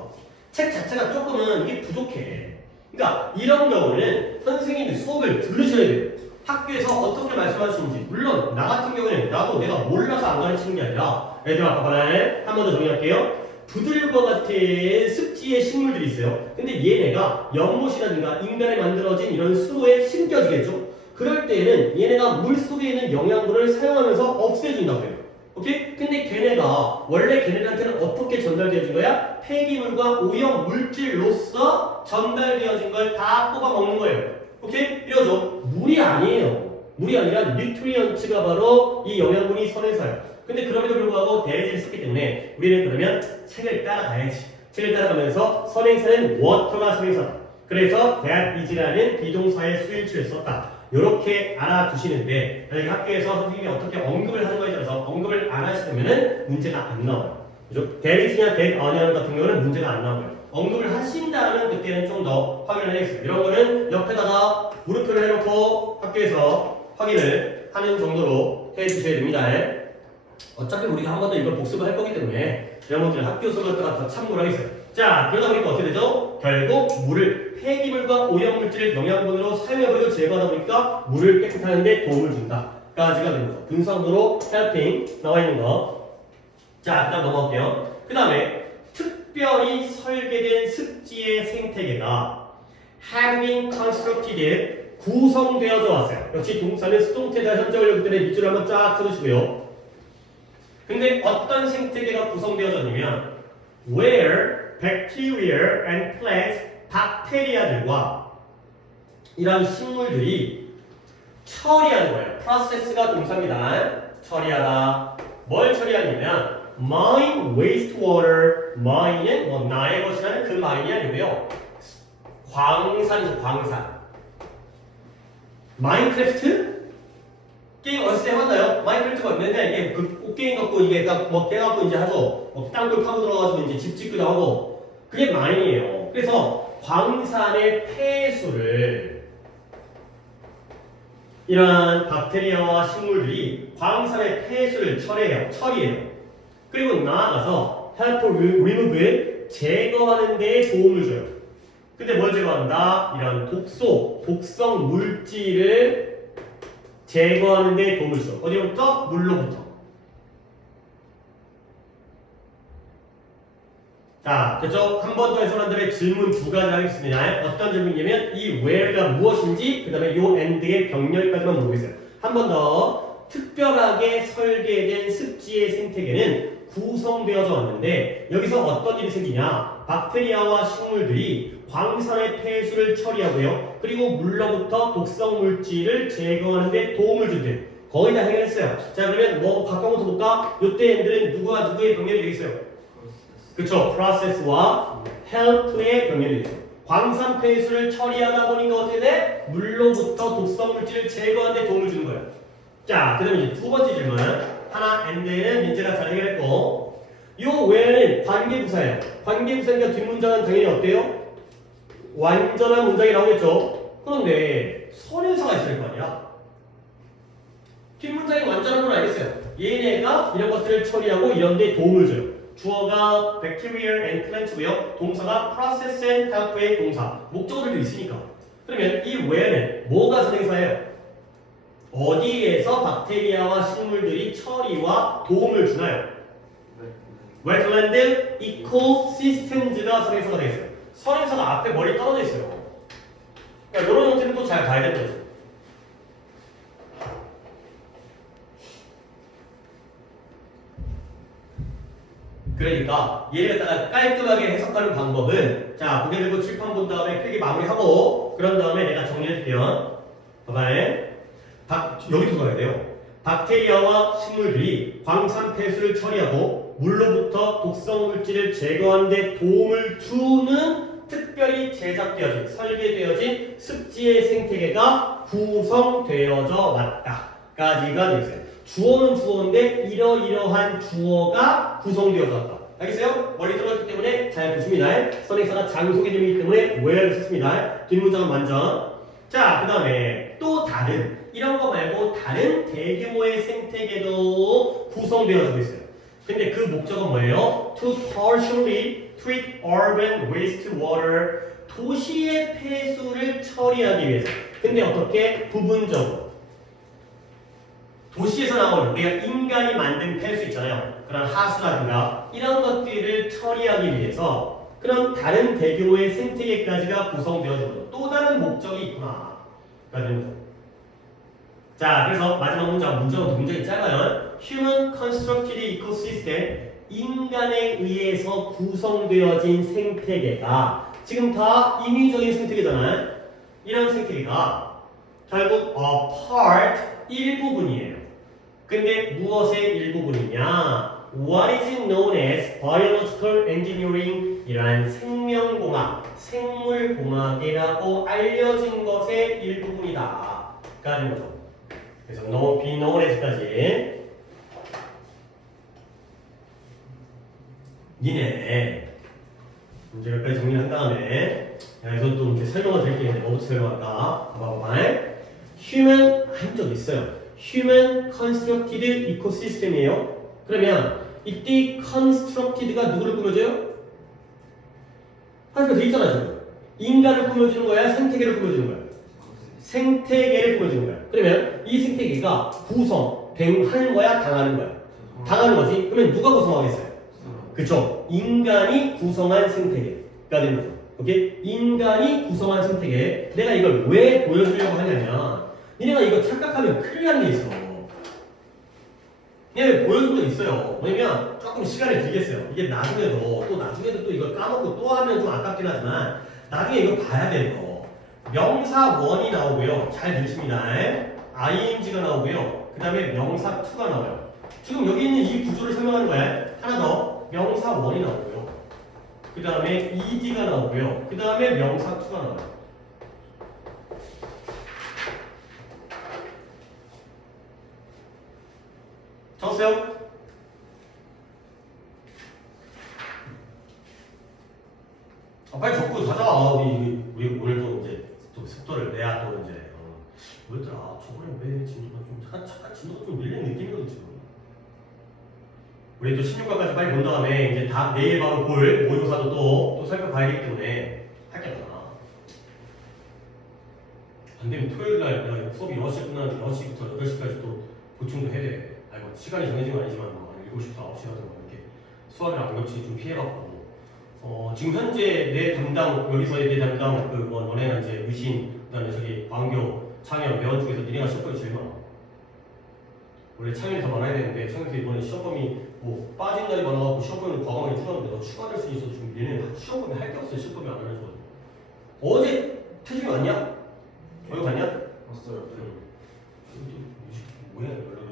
책 자체가 조금은 이게 부족해. 그러니까 이런 경우는 선생님들 수업을 들으셔야 돼요. 학교에서 어떻게 말씀하시는지. 물론 나 같은 경우는 나도 내가 몰라서 안 가르치는 게 아니라 얘들아 봐봐라. 한 번 더 정리할게요. 부들과 같은 습지의 식물들이 있어요. 근데 얘네가 연못이라든가 인간에 만들어진 이런 수로에 심겨지겠죠. 그럴 때에는 얘네가 물속에 있는 영양분을 사용하면서 없애준다고 해요. 오케이? 근데 걔네가 원래 걔네들한테는 어떻게 전달되어진 거야? 폐기물과 오염 물질로서 전달되어진 걸 다 뽑아 먹는 거예요. 오케이? 이거죠. 물이 아니에요. 물이 아니라 뉴트리언츠가 바로 이 영양분이 선행사예요. 근데 그럼에도 불구하고 대리를 썼기 때문에 우리는 그러면 책을 따라가야지. 책을 따라가면서 선행사는 water가 선행사다. 그래서 that is라는 비동사의 수일치를 썼다. 이렇게 알아두시는데 만약에 학교에서 선생님이 어떻게 언급을 하는 거에 따라서 언급을 안 하시면은 문제가 안 나와요. 그죠? that is냐 that aren't 같은 경우는 문제가 안 나와요. 언급을 하신다면 그때는 좀 더 확인을 하겠습니다. 이런 거는 옆에다가 물음표를 해놓고 학교에서 확인을 하는 정도로 해주셔야 됩니다. 어차피 우리가 한 번 더 이걸 복습을 할 거기 때문에 이런 것들은 학교 수업을 더 참고를 하겠어요. 자, 그러다 보니까 어떻게 되죠? 결국 물을 폐기물과 오염물질을 영양분으로 사용해버리고 제거하다 보니까 물을 깨끗하는 데 도움을 준다. 까지가 되는 거죠. 분성도로 helping 나와 있는 거. 자, 그 다음 넘어갈게요. 그 다음에 특별히 설계된 습지의 생태계가 have been constructed 구성되어져 왔어요. 역시 동사는 수동태다 현재 완료기 때문에 밑줄을 한번 쫙 쳐주시고요. 근데 어떤 생태계가 구성되어졌냐면 where bacteria and plants 박테리아들과 이런 식물들이 처리하는 거예요. process가 동사입니다. 처리하다. 뭘 처리하냐면 mine wastewater. mine은 뭐 나의 것이라는 그 mine이 아니고요. 광산이죠. 광산. 마인크래프트? 게임 어렸을 때 해봤나요? 마인크래프트가 있는데 이게 그 꽃게임 갖고 이게 딱 뭐 깨갖고 이제 하죠. 뭐 땅굴 파고 들어가서 이제 집 짓기도 하고 그게 마인이에요. 그래서 광산의 폐수를 이러한 박테리아와 식물들이 광산의 폐수를 처리해요. 그리고 나아가서 help remove을 제거하는 데 도움을 줘요. 근데 뭘 제거한다? 이런 독성 물질을 제거하는 데 도움을 줘. 어디로부터? 물로부터. 자, 됐죠? 한 번 더 해설한다음에 질문 두 가지 하겠습니다. 어떤 질문이냐면 이 where가 무엇인지 그 다음에 요 end의 병렬까지만 모르겠어요. 한 번 더 특별하게 설계된 습지의 생태계는 구성되어져 왔는데 여기서 어떤 일이 생기냐? 박테리아와 식물들이 광산의 폐수를 처리하고요. 그리고 물로부터 독성 물질을 제거하는 데 도움을 준대요. 거의 다 해결했어요. 자, 그러면 뭐 가까운 것도 볼까? 요때 end는 누구와 누구의 병렬이 되겠어요? 그쵸? process와 help의 병렬이 돼요. 광산 폐수를 처리하다 보니까 어떻게 돼? 물로부터 독성 물질을 제거하는 데 도움을 주는 거예요. 자, 그 다음에 이제 두 번째 질문. 하나, and는 민재가 잘 해결했고, 요 외에는 관계부사예요. 관계부사니까 뒷문장은 당연히 어때요? 완전한 문장이 나오겠죠? 그런데 선행사가 있을 거 아니야? 뒷문장이 완전한 건 알겠어요. 얘네가 이런 것들을 처리하고 이런 데 도움을 줘요. 주어가 bacteria and plant고요. 동사가 process and help의 동사. 목적어들도 있으니까. 그러면 이 외에는 뭐가 선행사예요? 어디에서 박테리아와 식물들이 처리와 도움을 주나요? wetland ecosystems가 선행사가 되겠어요. 선행사가 앞에 머리 떨어져 있어요. 그러니까 이런 형태는 또 잘 봐야 되는 거죠. 그러니까 얘를 갖다가 깔끔하게 해석하는 방법은 자 고개 들고 칠판 본 다음에 필기 마무리하고 그런 다음에 내가 정리해줄게요. 봐봐요. 여기서 가야 돼요. 박테리아와 식물들이 광산 폐수를 처리하고 물로부터 독성 물질을 제거하는 데 도움을 주는 특별히 제작되어진 설계되어진 습지의 생태계가 구성되어져 왔다까지가 되겠어요. 주어는 주어인데 이러이러한 주어가 구성되어져 왔다. 알겠어요? 머리 들어갔기 때문에 잘 보십니다. 선행사가 장소 개념이기 때문에 where를 썼습니다. 뒷문장은 완전. 자, 그 다음에 또 다른 이런 거 말고 다른 대규모의 생태계도 구성되어지고 있어요. 근데 그 목적은 뭐예요? To partially treat urban wastewater 도시의 폐수를 처리하기 위해서. 근데 어떻게? 부분적으로. 도시에서 나오는 우리가 인간이 만든 폐수 있잖아요. 그런 하수라든가 이런 것들을 처리하기 위해서 그런 다른 대규모의 생태계까지가 구성되어지고 또 다른 목적이 있구나. 자, 그래서 마지막 문장은 굉장히 짧아요. Human constructed ecosystem, 인간에 의해서 구성되어진 생태계가 지금 다 인위적인 생태계잖아요. 이런 생태계가 결국 a part, 일부분이에요. 근데 무엇의 일부분이냐? What is known as biological engineering, 이러한 생명공학, 생물공학이라고 알려진 것의 일부분이다. 라는 거죠. 그래서 be known as까지 니네 이제 여기까지 정리한 다음에 여기서 또 이렇게 설명을 드릴게요. 뭐부터 설명할까? 봐봐. Human 한쪽 있어요. Human constructed ecosystem이에요. 그러면 이때 constructed가 누구를 꾸며줘요? 하니까 돼 있잖아 지금. 인간을 꾸며주는 거야? 생태계를 꾸며주는 거야? 생태계를 꾸며주는 거야. 그러면 이 생태계가 구성하는 거야? 당하는 거야? 당하는 거지. 그러면 누가 구성하겠어요? 그쵸? 인간이 구성한 생태계가 되는 거죠. 오케이? 인간이 구성한 생태계. 내가 이걸 왜 보여주려고 하냐면 니네가 이거 착각하면 큰일 나는 게 있어. 얘 보여준 거 있어요. 뭐냐면 조금 시간을 들겠어요. 이게 나중에도 또 이걸 까먹고 또 하면 좀 아깝긴 하지만 나중에 이거 봐야 돼요. 명사 1이 나오고요. 잘 들으십니다. ing가 나오고요. 그 다음에 명사 2가 나와요. 지금 여기 있는 이 구조를 설명하는 거야. 하나 더 명사 1이 나오고요. 그 다음에 ed가 나오고요. 그 다음에 명사 2가 나와요. 빨리 적고 가자. 우리 오늘 또 이제 또 속도를 내야 또 이제 뭐였더라. 저번에 왜 진도가 좀 잠깐 진도가 좀 밀린 느낌이거든 지금. 우리 또 16강까지 빨리 본 다음에 이제 다 내일 바로 볼 모의고사도 또 살펴봐야 하기 때문에 할 게 많아. 안 되면 토요일 날 내가 수업이 6시 끝나는 6시부터 8시까지 또 보충도 해야 돼. 아니 뭐 시간이 정해진 건 아니지만 뭐 7시부터 9시 하든 뭐 이렇게 수학이랑 안 겹치게 좀 피해갖고 지금 현재 내 담당 여기서의 내 담당 뭐 너네는 이제 의신 그다음에 저기 광교 창현 매원 쪽에서 니네가 시험범위 제일 많아. 원래 창현이 더 많아야 되는데 창현도 이번에 시험범위 뭐 빠진 날이 많아갖고 시험범위를 과감하게 줄였는데 너 추가될 수 있어서 지금 얘네는 시험범위 할 게 없어요. 시험범위 안 하는 거. 어제 태준이 왔냐? 어디 갔냐? 왔어요. 뭐야 연락은.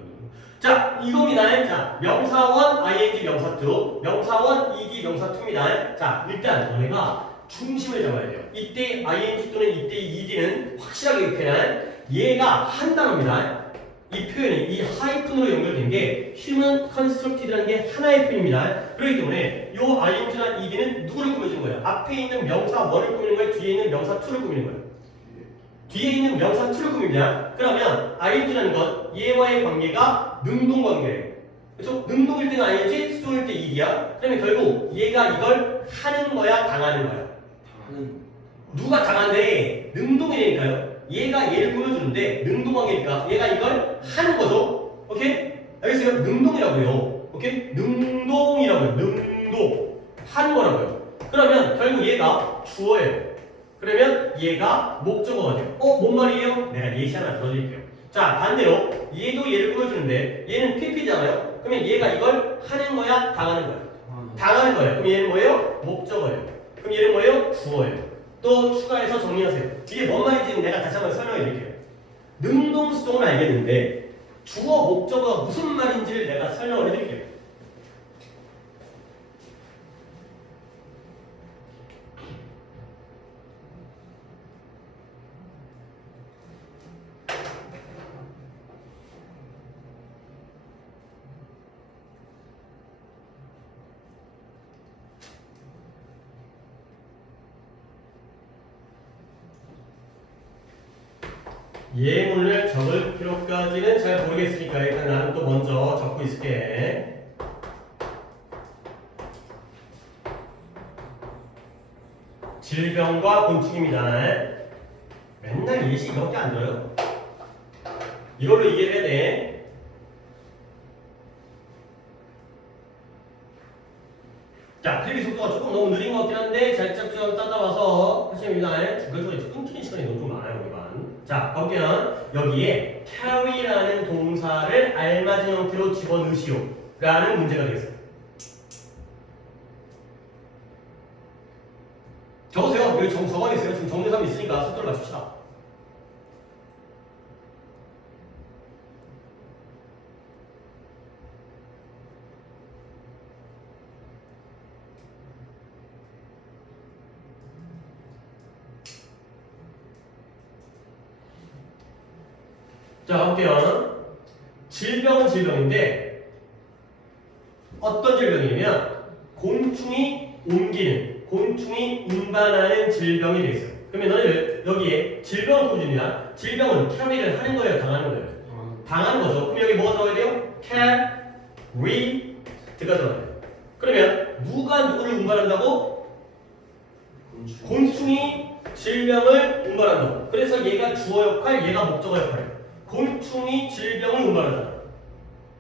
자 이겁니다. 자 명사원 ing 명사투 명사원 ed 명사투입니다. 자 일단 너네가 중심을 잡아야 돼요. 이때 ing 또는 이때 ed는 확실하게 표현한 얘가 한 단어입니다. 이 표현이 이 하이픈으로 연결된 게 human constructed라는 게 하나의 표현입니다. 그렇기 때문에 이 ing나 ed는 누구를 꾸며주는 거예요? 앞에 있는 명사 1을 꾸미는 거예요? 뒤에 있는 명사 2를 꾸미는 거예요? 뒤에 있는 명사 2를 꾸밉니다. 그러면 ing라는 건 얘와의 관계가 능동관계예요. 그렇죠? 능동일 때는 ing, 수동일 때 ed야. 그러면 결국 얘가 이걸 하는 거야, 당하는 거야? 하는. 누가 당한대? 능동이니까요. 얘가 얘를 꾸며주는데 능동관계니까 얘가 이걸 하는 거죠. 오케이? 알겠어요? 능동이라고요. 오케이? 능동이라고요. 능동. 하는 거라고요. 그러면 결국 얘가 주어예요. 그러면 얘가 목적어가 돼요. 뭔 말이에요? 내가 예시 하나 들어드릴게요. 자, 반대로 얘도 얘를 꾸며주는데 얘는 PP잖아요. 그러면 얘가 이걸 하는 거야? 당하는 거야? 당하는 거예요. 그럼 얘는 뭐예요? 목적어예요. 그럼 얘는 뭐예요? 주어예요. 또 추가해서 정리하세요. 이게 뭔 말인지는 내가 다시 한번 설명해 드릴게요. 능동, 수동은 알겠는데 주어, 목적어가 무슨 말인지를 내가 설명을 해드릴게요. 예문을 적을 필요까지는 잘 모르겠으니까 일단 나는 또 먼저 적고 있을게. 질병과 곤충입니다. 맨날 예시 이거밖에 안 들어요. 이걸로 이해를 해야 돼. 자, 필기 속도가 조금 너무 느린 것 같긴 한데 살짝 좀 따라와서 하시면 중간중간에 끊기는 시간이 너무 좀 많아요, 우리만. 자, 볼게요. 여기에 carry라는 동사를 알맞은 형태로 집어넣으시오 라는 문제가 되겠어요. 적으세요. 여기 적어야겠어요. 지금 정리삼이 있으니까 속도를 맞춥시다. 자, 볼게요. 질병은 질병인데 어떤 질병이냐면 곤충이 옮기는, 곤충이 운반하는 질병이 되겠어요. 그러면 너는 여기에 질병을 꾸준히야. 질병은 carry를 하는 거예요, 당하는 거예요? 당하는 거죠. 그럼 여기 뭐가 들어가야 돼요? carry 가 들어가요. 그러면 누가 누구를 운반한다고? 곤충이 질병을 운반한다고. 그래서 얘가 주어 역할, 얘가 목적어 역할이에요. 곤충이 질병을 운반하잖아.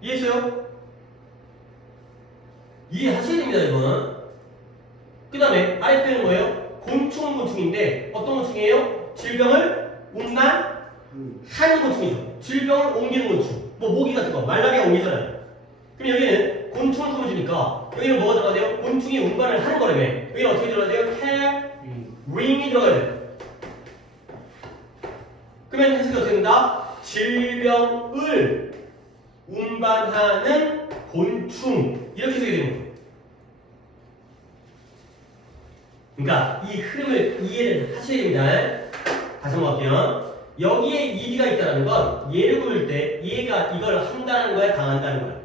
이해했어요? 이해하셔야 됩니다, 이거는. 그 다음에 아래 표현은 뭐예요? 곤충은 곤충인데 어떤 곤충이에요? 질병을 운반하는 곤충이죠. 질병을 옮기는 곤충. 뭐 모기 같은 거, 말라리아 옮기잖아요. 그럼 여기는 곤충을 꾸며주니까 여기는 뭐가 들어가야 돼요? 곤충이 운반을 하는 거라며. 여기는 어떻게 들어가야 돼요? carrying이 들어가야 돼요. 그러면 해석이 어떻게 된다? 질병을 운반하는 곤충 이렇게 해석이 되는 거예요. 그러니까 이 흐름을 이해를 하셔야 됩니다. 다시 한번 할게요. 여기에 ed가 있다는 건 얘를 꾸밀 때 얘가 이걸 한다는 거야, 당한다는 거야?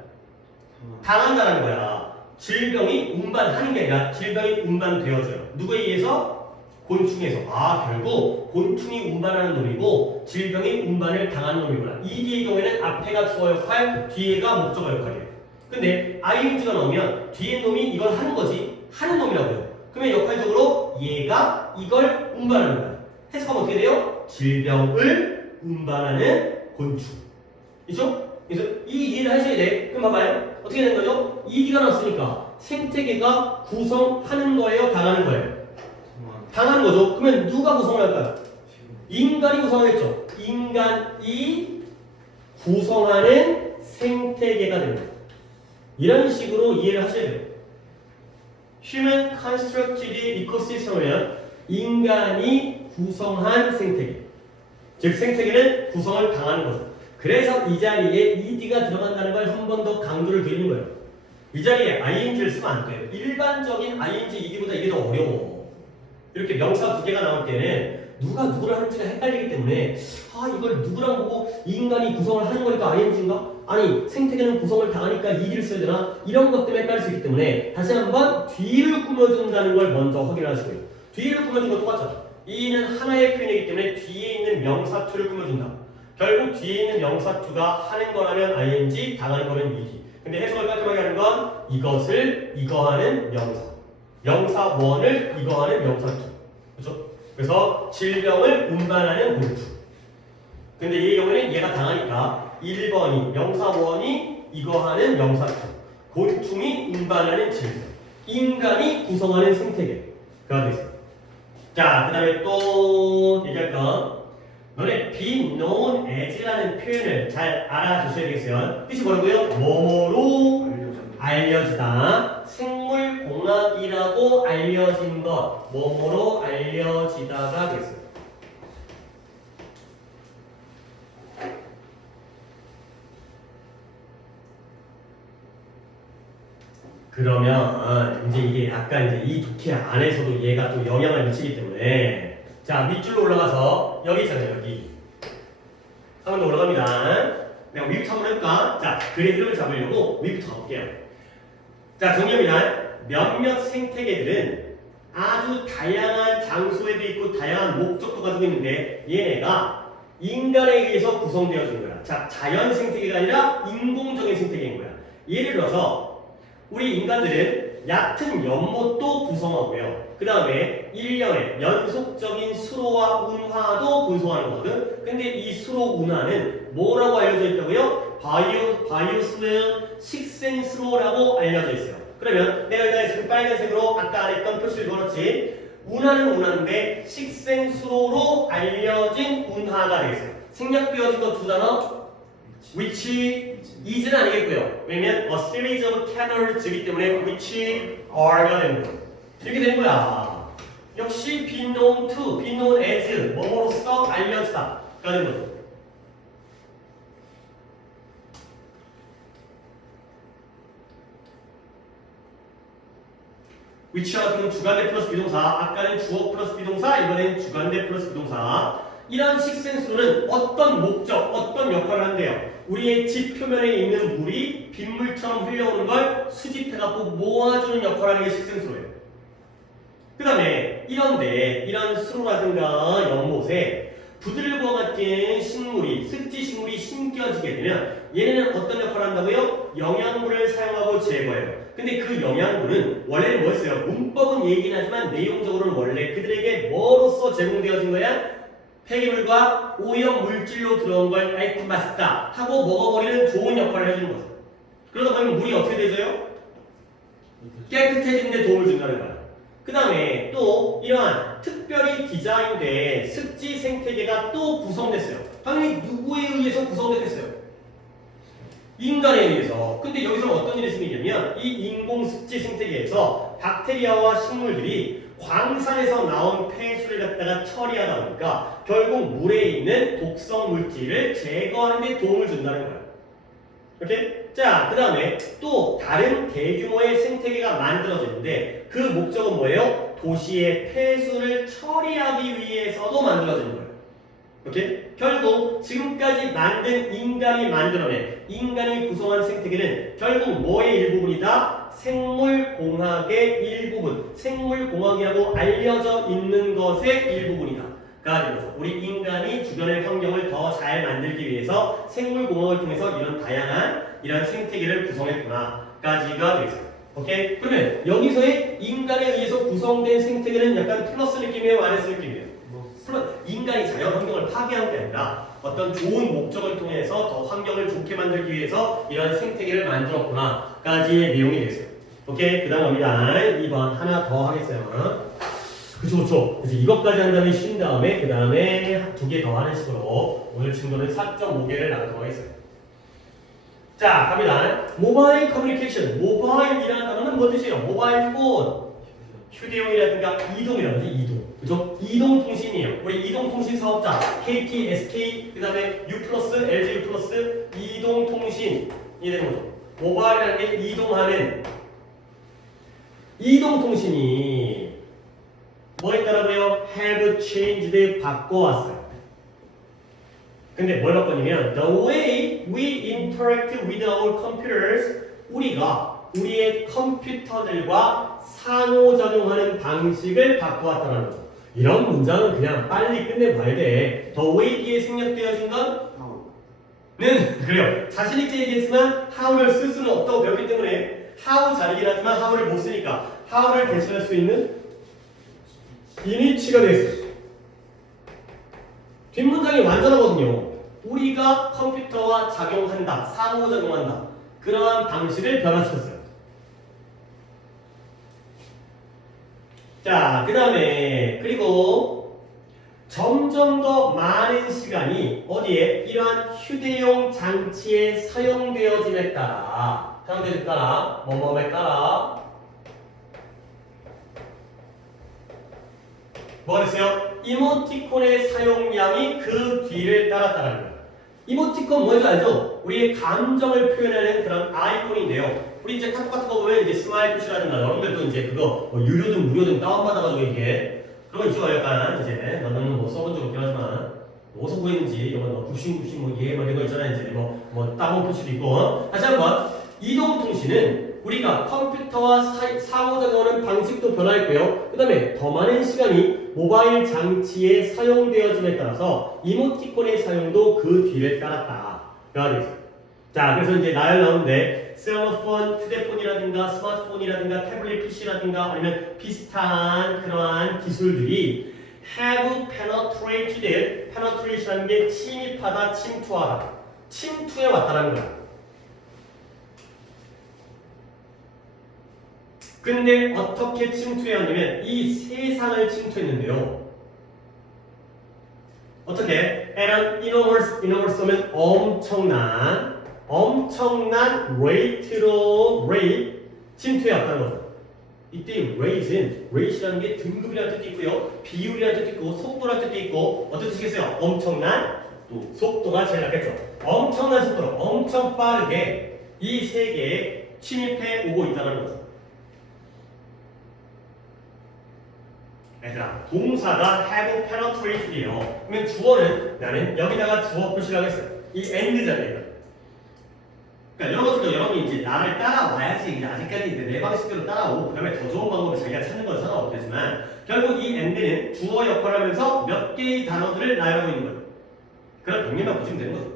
당한다는 거야. 질병이 운반하는 게 아니라 질병이 운반되어져요. 누구에 의해서? 곤충에서. 아, 결국 곤충이 운반하는 놈이고 질병이 운반을 당하는 놈이구나. ED의 경우에는 앞에가 주어 역할, 뒤에가 목적어 역할이에요. 근데 ing가 나오면 뒤에 놈이 이걸 하는 거지. 하는 놈이라고요. 그러면 역할적으로 얘가 이걸 운반하는 거야. 해석하면 어떻게 돼요? 질병을 운반하는 곤충. 그죠? 그래서 이 이해를 하셔야 돼. 그럼 봐봐요. 어떻게 되는 거죠? ED가 나왔으니까 생태계가 구성하는 거예요? 당하는 거예요? 당하는 거죠. 그러면 누가 구성을 할까요? 인간이 구성하겠죠. 인간이 구성하는 생태계가 됩니다. 이런 식으로 이해를 하셔야 돼요. Human constructed ecosystem이면 인간이 구성한 생태계. 즉 생태계는 구성을 당하는 거죠. 그래서 이 자리에 ed가 들어간다는 걸 한 번 더 강조를 드리는 거예요. 이 자리에 ing를 쓰면 안 돼요. 일반적인 ing, ed보다 이게 더 어려워. 이렇게 명사 두 개가 나올 때는 누가 누구를 하는지가 헷갈리기 때문에 아 이걸 누구랑 보고 이 인간이 구성을 하는 거니까 ing인가? 아니 생태계는 구성을 당하니까 ed를 써야 되나? 이런 것 때문에 헷갈릴 수 있기 때문에 다시 한번 뒤를 꾸며준다는 걸 먼저 확인하시고요. 뒤를 꾸며준 거 똑같죠? 이는 하나의 표현이기 때문에 뒤에 있는 명사 to를 꾸며준다. 결국 뒤에 있는 명사 to가 하는 거라면 ing, 당하는 거는 ed. 근데 해석을 깔끔하게 하는 건 이것을 이거하는 명사. 명사 1을 이거하는 명사 2. 그렇죠? 그래서 질병을 운반하는 곤충. 근데 이 경우에는 얘가 당하니까 1번이 명사 1이 이거하는 명사 2. 곤충이 운반하는 질병. 인간이 구성하는 생태계가 되겠습니다. 자, 그 다음에 또 얘기할 건 너네 be known as라는 표현을 잘 알아주셔야 되겠어요. 뜻이 뭐라고요? 뭐뭐로 알려지다. 생물공학이라고 알려진 것. 뭐뭐로 알려지다가 되겠어요. 그러면 이제 이게 약간 이제 이 독해 안에서도 얘가 또 영향을 미치기 때문에 자 밑줄로 올라가서 여기 있잖아요. 여기 한 번 더 올라갑니다. 내가 위부터 한번 해볼까? 자 글의 흐름을 잡으려고 위부터 가볼게요. 자 정리합니다. 몇몇 생태계들은 아주 다양한 장소에도 있고 다양한 목적도 가지고 있는데 얘네가 인간에 의해서 구성되어진 거야. 자 자연 생태계가 아니라 인공적인 생태계인 거야. 예를 들어서 우리 인간들은 얕은 연못도 구성하고요. 그 다음에 1년에 연속적인 수로와 운하도 분성하는 거거든. 근데 이 수로 운하는 뭐라고 알려져 있다고요? 바이오스는 식생수로라고 알려져 있어요. 그러면 내가 여기다 빨간색으로 아까 안 했던 표시를 걸었지. 운하는 운하인데 식생수로로 알려진 운하가 되겠어요. 생략되어진 거 두 단어 which is는 아니겠고요. 왜냐면 a series of canals이기 때문에 which are가 되는 거예요. 이렇게 되는 거야. 역시 be known to, be known as 뭐뭐로써 알려지다가 되는 거죠. which와 같은 주관대 플러스 비동사, 아까는 주어 플러스 비동사, 이번엔 주관대 플러스 비동사. 이런 식생수로는 어떤 목적, 어떤 역할을 한대요. 우리의 집 표면에 있는 물이 빗물처럼 흘러오는 걸 수집해갖고 모아주는 역할을 하는 게 식생수로예요. 그 다음에 이런 수로라든가 연못에 부들과 같은 식물이, 습지식물이 심겨지게 되면 얘네는 어떤 역할을 한다고요? 영양분을 사용하고 제거해요. 근데 그 영양분은 원래는 뭐였어요? 문법은 얘기는 하지만 내용적으로는 원래 그들에게 뭐로써 제공되어진 거야? 폐기물과 오염 물질로 들어온 걸 아이쿠 맛있다 하고 먹어버리는 좋은 역할을 해주는 거죠. 그러다 보면 물이 어떻게 되죠? 깨끗해지는 데 도움을 준다는 거야. 그 다음에 또 이러한 특별히 디자인된 습지 생태계가 또 구성됐어요. 당연히 누구에 의해서 구성됐겠어요? 인간에 의해서. 근데 여기서 어떤 일이 생기냐면 이 인공 습지 생태계에서 박테리아와 식물들이 광산에서 나온 폐수를 갖다가 처리하다 보니까 결국 물에 있는 독성 물질을 제거하는 데 도움을 준다는 거야. 오케이? 자, 그 다음에 또 다른 대규모의 생태계가 만들어지는데 그 목적은 뭐예요? 도시의 폐수를 처리하기 위해서도 만들어지는 거예요. 오케이? 결국 지금까지 만든 인간이 만들어낸 인간이 구성한 생태계는 결국 뭐의 일부분이다? 생물공학의 일부분, 생물공학이라고 알려져 있는 것의 일부분이다. 가 우리 인간이 주변의 환경을 더 잘 만들기 위해서 생물공학을 통해서 이런 다양한 이런 생태계를 구성했구나. 까지가 되겠어요. 오케이? 그러면 여기서의 인간에 의해서 구성된 생태계는 약간 플러스 느낌이에요? 마이너스 느낌이에요? 인간이 자연 환경을 파괴한 게 아니라 어떤 좋은 목적을 통해서 더 환경을 좋게 만들기 위해서 이런 생태계를 만들었구나 까지의 내용이 되겠어요. 오케이? 그 다음 갑니다. 2번 하나 더 하겠어요. 그쵸. 그래서 이것까지 한 다음에 쉰 다음에 그 다음에 2개 더 하는 식으로 오늘 친구는 4.5개를 나누도록 하겠어요. 자, 갑니다. 모바일 커뮤니케이션. 모바일이라는 단어는 뭐 뜻이에요? 모바일 폰. 휴대용이라든가 이동이라든지 이동. 그죠? 이동통신이에요. 우리 이동통신 사업자 KT, SK, 그 다음에 U+, LG U+, 이동통신이 되는 거죠. 모바일이라는 게 이동하는 이동통신이 뭐 했더라고요? have changed 바꿔왔어요. 근데 뭘 바꿨냐면 the way we interact with our computers 우리가 우리의 컴퓨터들과 상호작용하는 방식을 바꿔왔다는 거죠. 이런 문장은 그냥 빨리 끝내봐야 돼. the way 뒤에 생략되어진 건 는 그래요. 자신있게 얘기했지만 how를 쓸 수는 없다고 배웠기 때문에 how 잘 얘기를 하지만 how를 못 쓰니까 how를 대신할 수 있는 이니치가 되겠어요. 뒷문장이 완전하거든요. 우리가 컴퓨터와 작용한다, 상호작용한다. 그러한 방식을 변화시켰어요. 자, 그 다음에 그리고 점점 더 많은 시간이 어디에? 이러한 휴대용 장치에 사용되어짐에 따라 뭐뭐에 따라 뭐가 됐어요? 이모티콘의 사용량이 그 뒤를 따랐다는 거예요. 이모티콘 뭔지 알죠? 우리의 감정을 표현하는 그런 아이콘인데요. 우리 이제 카톡 같은 거 보면 이제 스마일 표시라든가 여러분들도 이제 그거 뭐 유료든 무료든 다운받아가지고 이게 그런 거 있죠. 약간 이제 너는 뭐 써본 적 없긴 하지만 어디서 구했는지 이거 뭐 굽신굽신 뭐 뭐 이런 거 있잖아요. 이제 뭐 따봉 표시도 있고. 다시 한번 이동통신은 우리가 컴퓨터와 상호작용하는 방식도 변화했고요. 그 다음에 더 많은 시간이 모바일 장치에 사용되어짐에 따라서 이모티콘의 사용도 그 뒤를 따랐다. 자, 그래서 이제 나오는데 셀러폰, 휴대폰이라든가 스마트폰이라든가 태블릿 PC라든가 아니면 비슷한 그러한 기술들이 have penetrated, penetration이라는 게 침입하다, 침투하다, 침투해 왔다는 거야. 근데 어떻게 침투해왔냐면 이 세상을 침투했는데요. 어떻게? At enormous 하면 엄청난 rate로 침투해왔다는 거죠. 이때 rate이라는 게 등급이라는 뜻도 있고요, 비율이라는 뜻도 있고, 속도라는 뜻도 있고, 어떤 뜻이겠어요? 엄청난 속도가 제일 낫겠죠. 엄청난 속도로 엄청 빠르게 이 세계에 침입해 오고 있다는 거죠. 얘들아, 동사가 have penetrated이에요. 그러면 주어는 나는 여기다가 주어 표시를 하겠어요. 이 end잖아요. 그러니까 이런 것들도 여러분이 이제 나를 따라와야지. 아직까지 이제 내 방식대로 따라오고 그 다음에 더 좋은 방법을 자기가 찾는 건 상관없겠지만 결국 이 end는 주어 역할을 하면서 몇 개의 단어들을 나열하고 있는 거예요. 그럼 병렬만 보시면 되는 거죠.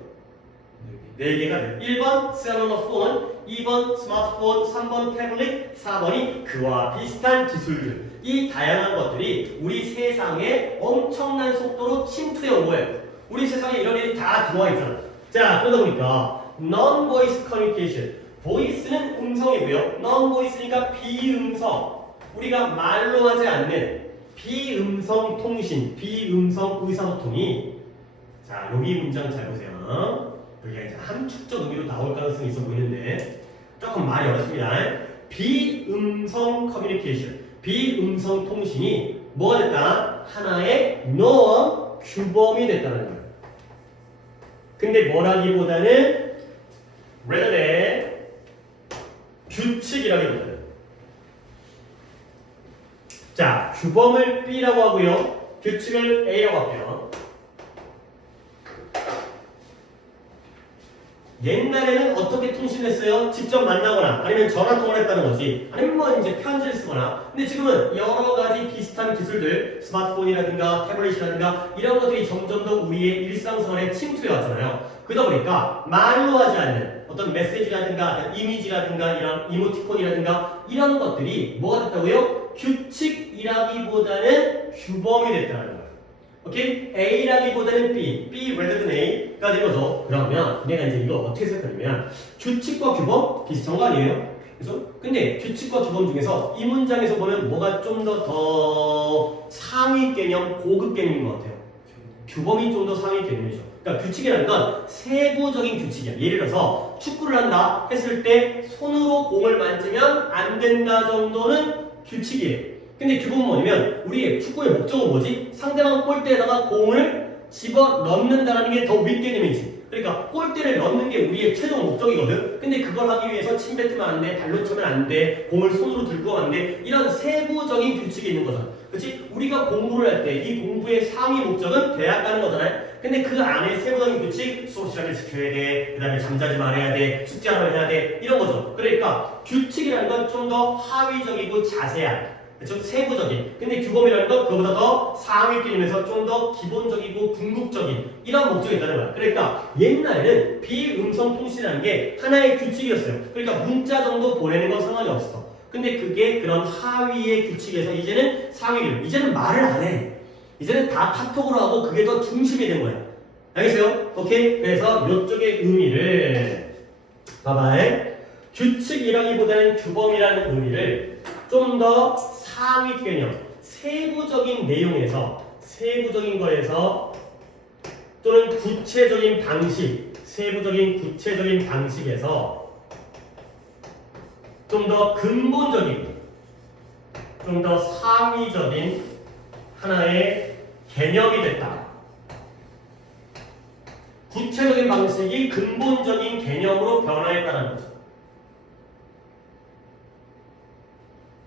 4개가 돼요. 1번 cellular phone, 2번 스마트폰, 3번 태블릿, 4번이 그와 비슷한 기술들. 이 다양한 것들이 우리 세상에 엄청난 속도로 침투해 온 거예요. 우리 세상에 이런 일이 다 들어와 있잖아. 자, 그러다 보니까 non-voice communication. voice는 음성이고요. non-voice니까 비음성. 우리가 말로 하지 않는 비음성 통신, 비음성 의사소통이 자, 여기 문장 잘 보세요. 여기가 이제 함축적 의미로 나올 가능성이 있어 보이는데 조금 말이 어렵습니다. 비음성 커뮤니케이션, 비음성 통신이 뭐가 됐다? 하나의 norm, 규범이 됐다는 거예요. 근데 뭐라기보다는 rather than 규칙이라기보다는 자, 규범을 B라고 하고요, 규칙을 A라고 할게요. 옛날에는 어떻게 통신했어요? 직접 만나거나 아니면 전화 통화를 했다는 거지. 아니면 뭐 이제 편지를 쓰거나. 근데 지금은 여러 가지 비슷한 기술들, 스마트폰이라든가 태블릿이라든가 이런 것들이 점점 더 우리의 일상생활에 침투해 왔잖아요. 그러다 보니까 말로 하지 않는 어떤 메시지라든가 이미지라든가 이런 이모티콘이라든가 이런 것들이 뭐가 됐다고요? 규칙이라기보다는 규범이 됐다는 거예요. 오케이? A라기보다는 B, B rather than A가 된 거죠. 그러면 내가 이제 이거 어떻게 생각하냐면 규칙과 규범 비슷한 거 아니에요? 그래서 근데 규칙과 규범 중에서 이 문장에서 보면 뭐가 좀 더 상위 개념, 고급 개념인 것 같아요. 규범이 좀 더 상위 개념이죠. 그러니까 규칙이라는 건 세부적인 규칙이야. 예를 들어서 축구를 한다 했을 때 손으로 공을 만지면 안 된다 정도는 규칙이에요. 근데 규범은 뭐냐면 우리의 축구의 목적은 뭐지? 상대방 골대에다가 공을 집어 넣는다는 게 더 윗개념이지. 그러니까 골대를 넣는 게 우리의 최종 목적이거든. 근데 그걸 하기 위해서 침 뱉으면 안 돼, 발로 차면 안 돼, 공을 손으로 들고 가면 안 돼. 이런 세부적인 규칙이 있는 거잖아. 그렇지? 우리가 공부를 할 때 이 공부의 상위 목적은 대학 가는 거잖아요. 근데 그 안에 세부적인 규칙, 수업 시간을 지켜야 돼, 그 다음에 잠자지 말아야 돼, 숙제하러 해야 돼, 이런 거죠. 그러니까 규칙이라는 건 좀 더 하위적이고 자세한, 그렇죠? 세부적인. 근데 규범이라는 건 그보다 더 상위 개념에서 좀 더 기본적이고 궁극적인 이런 목적이 있다는 거야. 그러니까 옛날에는 비음성 통신이라는 게 하나의 규칙이었어요. 그러니까 문자 정도 보내는 건 상관이 없어. 근데 그게 그런 하위의 규칙에서 이제는 상위 개념. 이제는 말을 안 해. 이제는 다 카톡으로 하고 그게 더 중심이 된 거야. 알겠어요? 오케이? 그래서 이쪽의 의미를 봐봐. 규칙이라기보다는 규범이라는 의미를 좀 더 상위 개념, 세부적인 내용에서, 세부적인 거에서 또는 구체적인 방식, 세부적인 구체적인 방식에서 좀 더 근본적이고 좀 더 상위적인 하나의 개념이 됐다. 구체적인 방식이 근본적인 개념으로 변화했다는 거죠.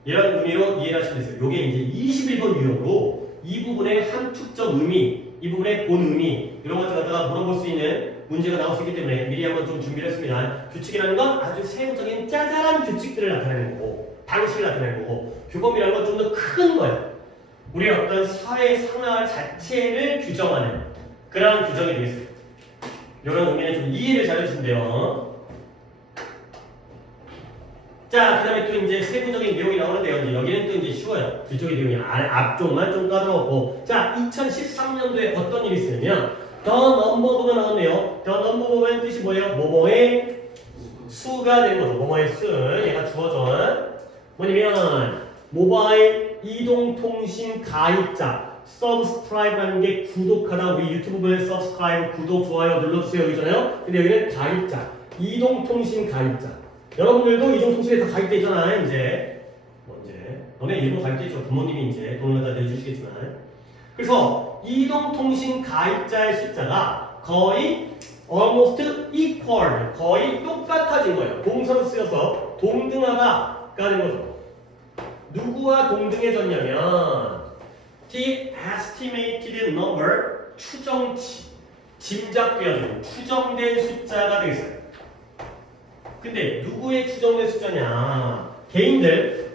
이런 의미로 이해를 하시면 되세요. 이게 이제 21번 유형으로 이 부분의 한 축적 의미, 이 부분의 본 의미 이런 것들 갖다가 물어볼 수 있는 문제가 나올 수 있기 때문에 미리 한번 좀 준비를 했습니다. 규칙이라는 건 아주 세부적인 짜잘한 규칙들을 나타내는 거고 방식을 나타내는 거고 규범이라는 건 좀 더 큰 거예요. 우리의 어떤 사회 상황 자체를 규정하는 그런 규정이 되겠습니다. 이런 의미는 좀 이해를 잘 해주시면 돼요. 자, 그 다음에 또 이제 세부적인 내용이 나오는데요. 이제 여기는 또 이제 쉬워요. 이쪽의 내용이 앞쪽만 좀 까다롭고. 자, 2013년도에 어떤 일이 있으냐면, the number가 나왔네요. the number의 뜻이 뭐예요? 뭐뭐의 수가 되는 거죠. 뭐뭐의 수. 얘가 주어져. 뭐냐면, 모바일 이동통신 가입자. subscribe라는 게 구독하다. 우리 유튜브 보면 subscribe, 구독, 좋아요 눌러주세요. 여기잖아요. 근데 여기는 가입자. 이동통신 가입자. 여러분들도 이동통신에 다 가입돼 있잖아요. 이제 너네 일부 가입돼 있죠. 부모님이 이제 돈을 다 내주시겠지만. 그래서 이동통신 가입자의 숫자가 거의 almost equal, 거의 똑같아진 거예요. 동사로 쓰여서 동등하다가 된 거죠. 누구와 동등해졌냐면 the estimated number, 추정치, 짐작되어지는 추정된 숫자가 되겠어요. 근데 누구의 추정된 숫자냐? 개인들.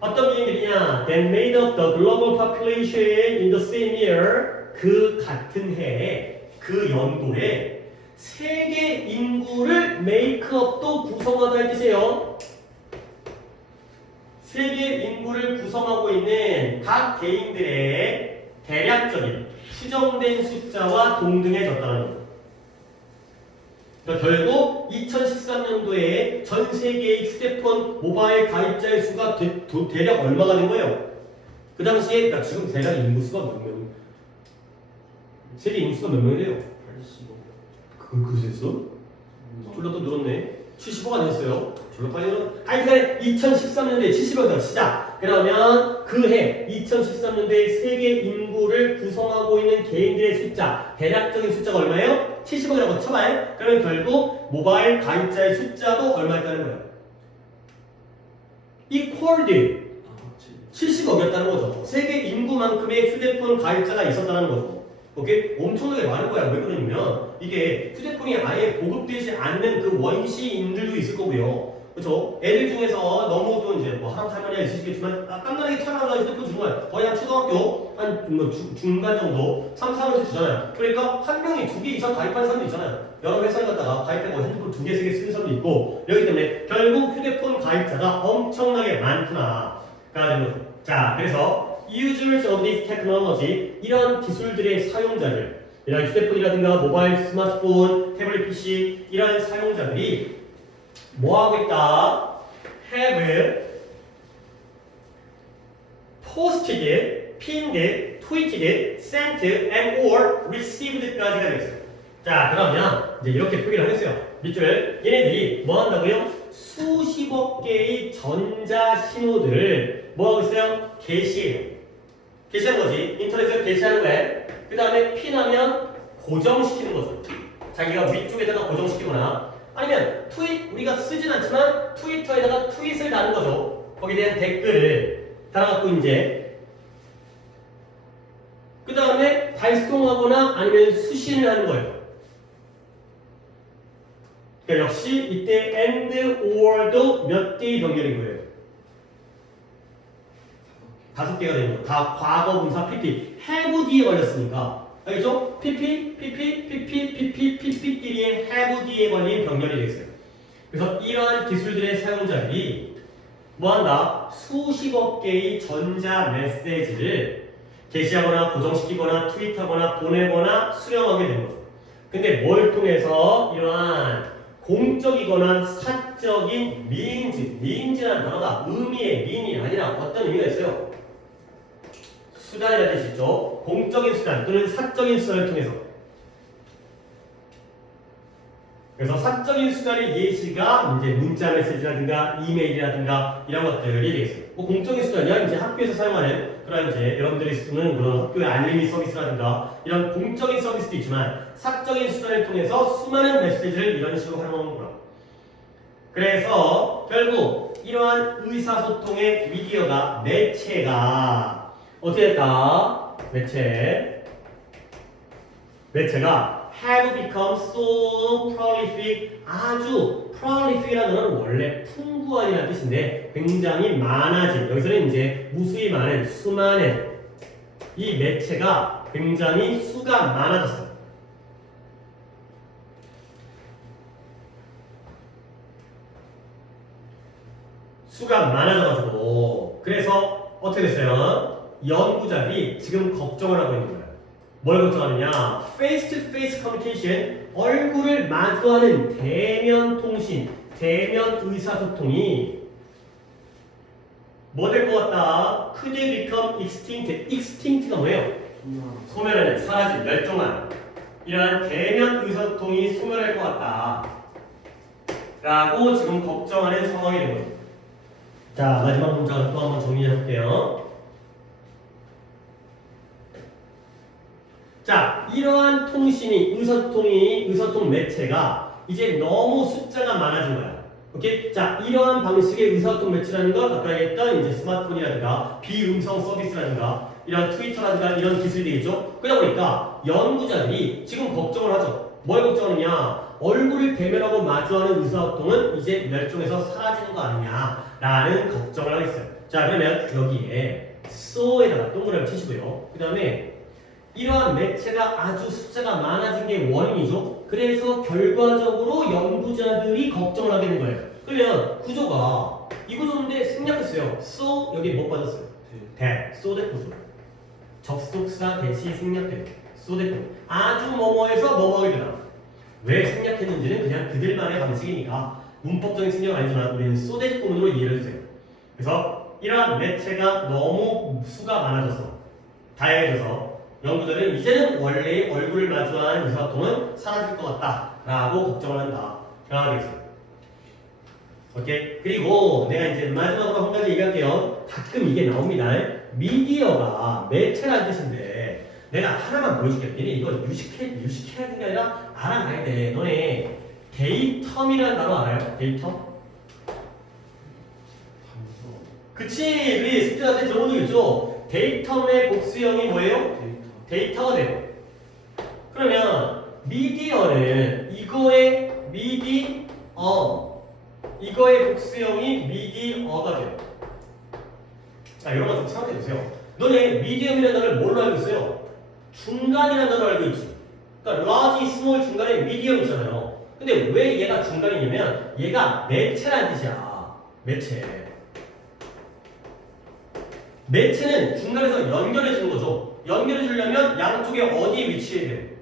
어떤 개인들이냐? That made up the global population in the same year. 그 같은 해에, 그 연도에 세계 인구를 make up도 구성하다 이 뜻이에요. 세계 인구를 구성하고 있는 각 개인들의 대략적인 추정된 숫자와 동등해졌다는 거죠. 그러니까 결국 2013년도에 전 세계의 휴대폰 모바일 가입자의 수가 대략 얼마가 된 거예요? 그 당시에 그러니까 지금 대략 인구수가 몇 명? 세계 인구수가 몇 명이래요? 85. 그렇게 됐어? 졸라 또 늘었네. 70억가 됐어요. 졸라 빨리 늘었. 하여튼 2013년도에 70억이 시작. 그러면 그 해 2013년도에 세계 인구를 구성하고 있는 개인들의 숫자, 대략적인 숫자가 얼마예요? 70억이라고 쳐봐요. 그러면 결국 모바일 가입자의 숫자도 얼마였다는 거예요? equaled 70억이었다는 거죠. 세계 인구만큼의 휴대폰 가입자가 있었다는 거죠. 오케이? 엄청나게 많은 거야. 왜 그러냐면 이게 휴대폰이 아예 보급되지 않는 그 원시인들도 있을 거고요. 그렇죠? 애들 중에서 너무 또 이제 뭐 할아버지 할머니가 있으시겠지만 깜깜하게 태어나서 휴대폰 주는 거야. 거의 한 초등학교 한 중간 정도 3, 4학년 때 주잖아요. 그러니까 한 명이 2개 이상 가입하는 사람도 있잖아요. 여러 회사에 갔다가 가입하고 핸드폰 2개, 3개 쓰는 사람도 있고 그렇기 때문에 결국 휴대폰 가입자가 엄청나게 많구나 가 되는 거죠. 자, 그래서 users of this technology 이런 기술들의 사용자들 이런 휴대폰이라든가 모바일 스마트폰, 태블릿 PC 이런 사용자들이 뭐 하고 있다? have posted, pinned, tweeted, sent, and or received까지가 되겠어요. 자, 그러면 이제 이렇게 표기를 하겠어요. 밑줄 얘네들이 뭐 한다고요? 수십억 개의 전자 신호들을 뭐 하고 있어요? 게시해요. 게시하는 거지. 인터넷에서 게시하는 거에 그 다음에 핀하면 고정시키는 거죠. 자기가 위쪽에다가 고정시키거나 아니면 트윗 우리가 쓰진 않지만 트위터에다가 트윗을 다는 거죠. 거기에 대한 댓글을 달아갖고 이제 그 다음에 발송하거나 아니면 수신을 하는 거예요. 그러니까 역시 이때 and or도 몇 개의 병렬인 거예요. 5개가 되는 거예요. 다 과거 분사 PP have 뒤에 걸렸으니까 알겠죠? PP, PP, PP, PP, PP끼리의 have 뒤에 걸린 병렬이 되겠어요. 그래서 이러한 기술들의 사용자들이 뭐한다? 수십억 개의 전자 메시지를 게시하거나 고정시키거나 트윗하거나 보내거나 수령하게 되는 거죠. 근데 뭘 통해서 이러한 공적이거나 사적인 미인즈라는 단어가 의미의 미인이 아니라 어떤 의미가 있어요? 수단이라는 뜻이 있죠. 공적인 수단 또는 사적인 수단을 통해서. 그래서 사적인 수단의 예시가 이제 문자 메시지라든가 이메일이라든가 이런 것들이 되겠어요. 뭐 공적인 수단이야 이제 학교에서 사용하는 그런 이제 여러분들이 쓰는 그런 학교의 알림이 서비스라든가 이런 공적인 서비스도 있지만 사적인 수단을 통해서 수많은 메시지를 이런 식으로 활용하는구나. 그래서 결국 이러한 의사소통의 미디어가 매체가 어떻게 됐다? 매체가 have become so prolific 아주 prolific이라는 건 원래 풍부한이라는 뜻인데 굉장히 많아진 여기서는 이제 무수히 많은 수많은 이 매체가 굉장히 수가 많아졌어요. 수가 많아져가지고 그래서 어떻게 됐어요? 연구자들이 지금 걱정을 하고 있는 거예요. 뭘 걱정하느냐? face-to-face communication, 얼굴을 마주하는 대면 통신, 대면 의사소통이 뭐 될 것 같다? Could become extinct. extinct가 뭐예요? 소멸하는, 사라진, 멸종한 이러한 대면 의사소통이 소멸할 것 같다 라고 지금 걱정하는 상황이 된 거죠. 자, 마지막 문장을 또 한번 정리해 볼게요. 자, 이러한 통신이, 의사소통 매체가 이제 너무 숫자가 많아진 거야. 오케이? 자, 이러한 방식의 의사소통 매체라는 건 아까 얘기했던 이제 스마트폰이라든가 비음성 서비스라든가 이런 트위터라든가 이런 기술이 되겠죠? 그러다 보니까 연구자들이 지금 걱정을 하죠. 뭘 걱정하느냐? 얼굴을 대면하고 마주하는 의사소통은 이제 멸종해서 사라지는 거 아니냐라는 걱정을 하겠어요. 자, 그러면 여기에 so에다가 동그라미 치시고요. 그 다음에 이러한 매체가 아주 숫자가 많아진 게 원인이죠. 그래서 결과적으로 연구자들이 걱정을 하게 된 거예요. 그러면 구조가 이 구조인데 생략했어요. so 여기 뭐 빠졌어요? that, so that 구조. 접속사 대시 생략된 so that 구조. 아주 뭐뭐해서 뭐뭐하게 되나. 왜 생략했는지는 그냥 그들만의 방식이니까 문법적인 생략은 아니지만 우리는 so that 구문으로 이해를 해주세요. 그래서 이러한 매체가 너무 수가 많아져서 다양해져서 연구자들은 이제는 원래의 얼굴을 마주한 의사소통은 사라질 것 같다라고 걱정을 한다. 라고 오케이? 그리고 내가 이제 마지막으로 한 가지 얘기할게요. 가끔 이게 나옵니다. 미디어가 매체라는 뜻인데 내가 하나만 보여줄게. 얘네 이거 유식해야 되는 게 아니라 알아놔야 돼. 너네 데이텀이라는 단어 알아요? 데이텀? 그치? 우리 숙제한테 들어본 적 있죠? 데이텀의 복수형이 뭐예요? 데이터가 돼요. 그러면 미디어는 이거의 미디어, 이거의 복수형이 미디어가 돼요. 자, 이런 거 좀 생각해 보세요. 너네 미디엄이라는 단어를 뭘로 알고 있어요? 중간이라는 단어를 알고 있지. 그러니까 large, small 중간에 미디엄 있잖아요. 근데 왜 얘가 중간이냐면 얘가 매체라는 뜻이야. 매체. 매체는 중간에서 연결해 주는 거죠. 연결해 주려면 양쪽에 어디에 위치해야 돼?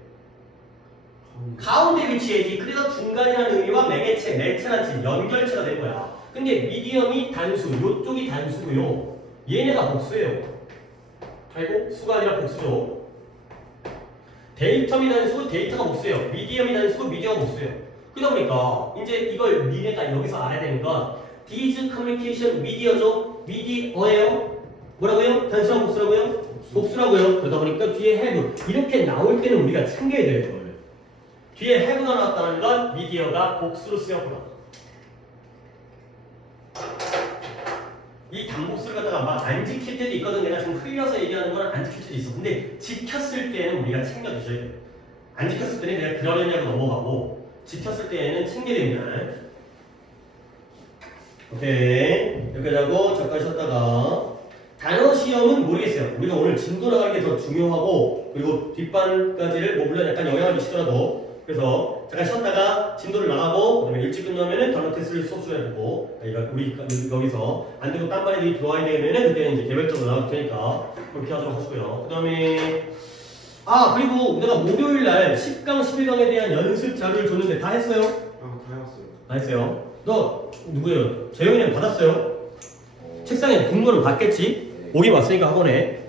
가운데 위치해야지. 그래서 중간이라는 의미와 매개체, 매체라는 뜻, 연결체가 된 거야. 근데 미디엄이 단수, 요쪽이 단수고요. 얘네가 복수예요. 알고? 수가 아니라 복수죠. 데이터미 단수고 데이터가 복수예요. 미디엄이 단수고 미디어가 복수예요. 그러다 보니까 이제 이걸 니네가 여기서 알아야 되는 건 These communication media죠. 미디어예요. 뭐라고요? 단수랑 복수라고요? 복수라고요. 그러다 보니까 뒤에 have 이렇게 나올 때는 우리가 챙겨야 돼요. 이걸. 뒤에 have가 나왔다는 건 미디어가 복수로 쓰였구나. 이 단복수를 갖다가 막 안 지킬 때도 있거든. 내가 지금 흘려서 얘기하는 건 안 지킬 때도 있어. 근데 지켰을 때는 우리가 챙겨주셔야 돼요. 안 지켰을 때는 내가 그러려냐고 넘어가고 지켰을 때는 챙겨야 됩니다. 오케이. 여기까지 하고 잠깐 쉬었다가 단어 시험은 모르겠어요. 우리가 오늘 진도 나가는 게 더 중요하고 그리고 뒷반까지를 뭐 물론 약간 영향을 미치더라도 그래서 잠깐 쉬었다가 진도를 나가고 그다음에 일찍 끝나면은 단어 테스트를 수업 중에 해보고 그러니까 우리 여기서 안 되고 딴 반에 들어와야 되면은 그때는 이제 개별적으로 나갈 테니까 그렇게 하도록 하시고요. 그다음에 그리고 내가 목요일 날 10강 11강에 대한 연습 자료를 줬는데 다 했어요? 다 해왔어요. 다 했어요. 너 누구예요? 재영이는 받았어요? 책상에 공부를 받겠지? 오긴 왔으니까 학원에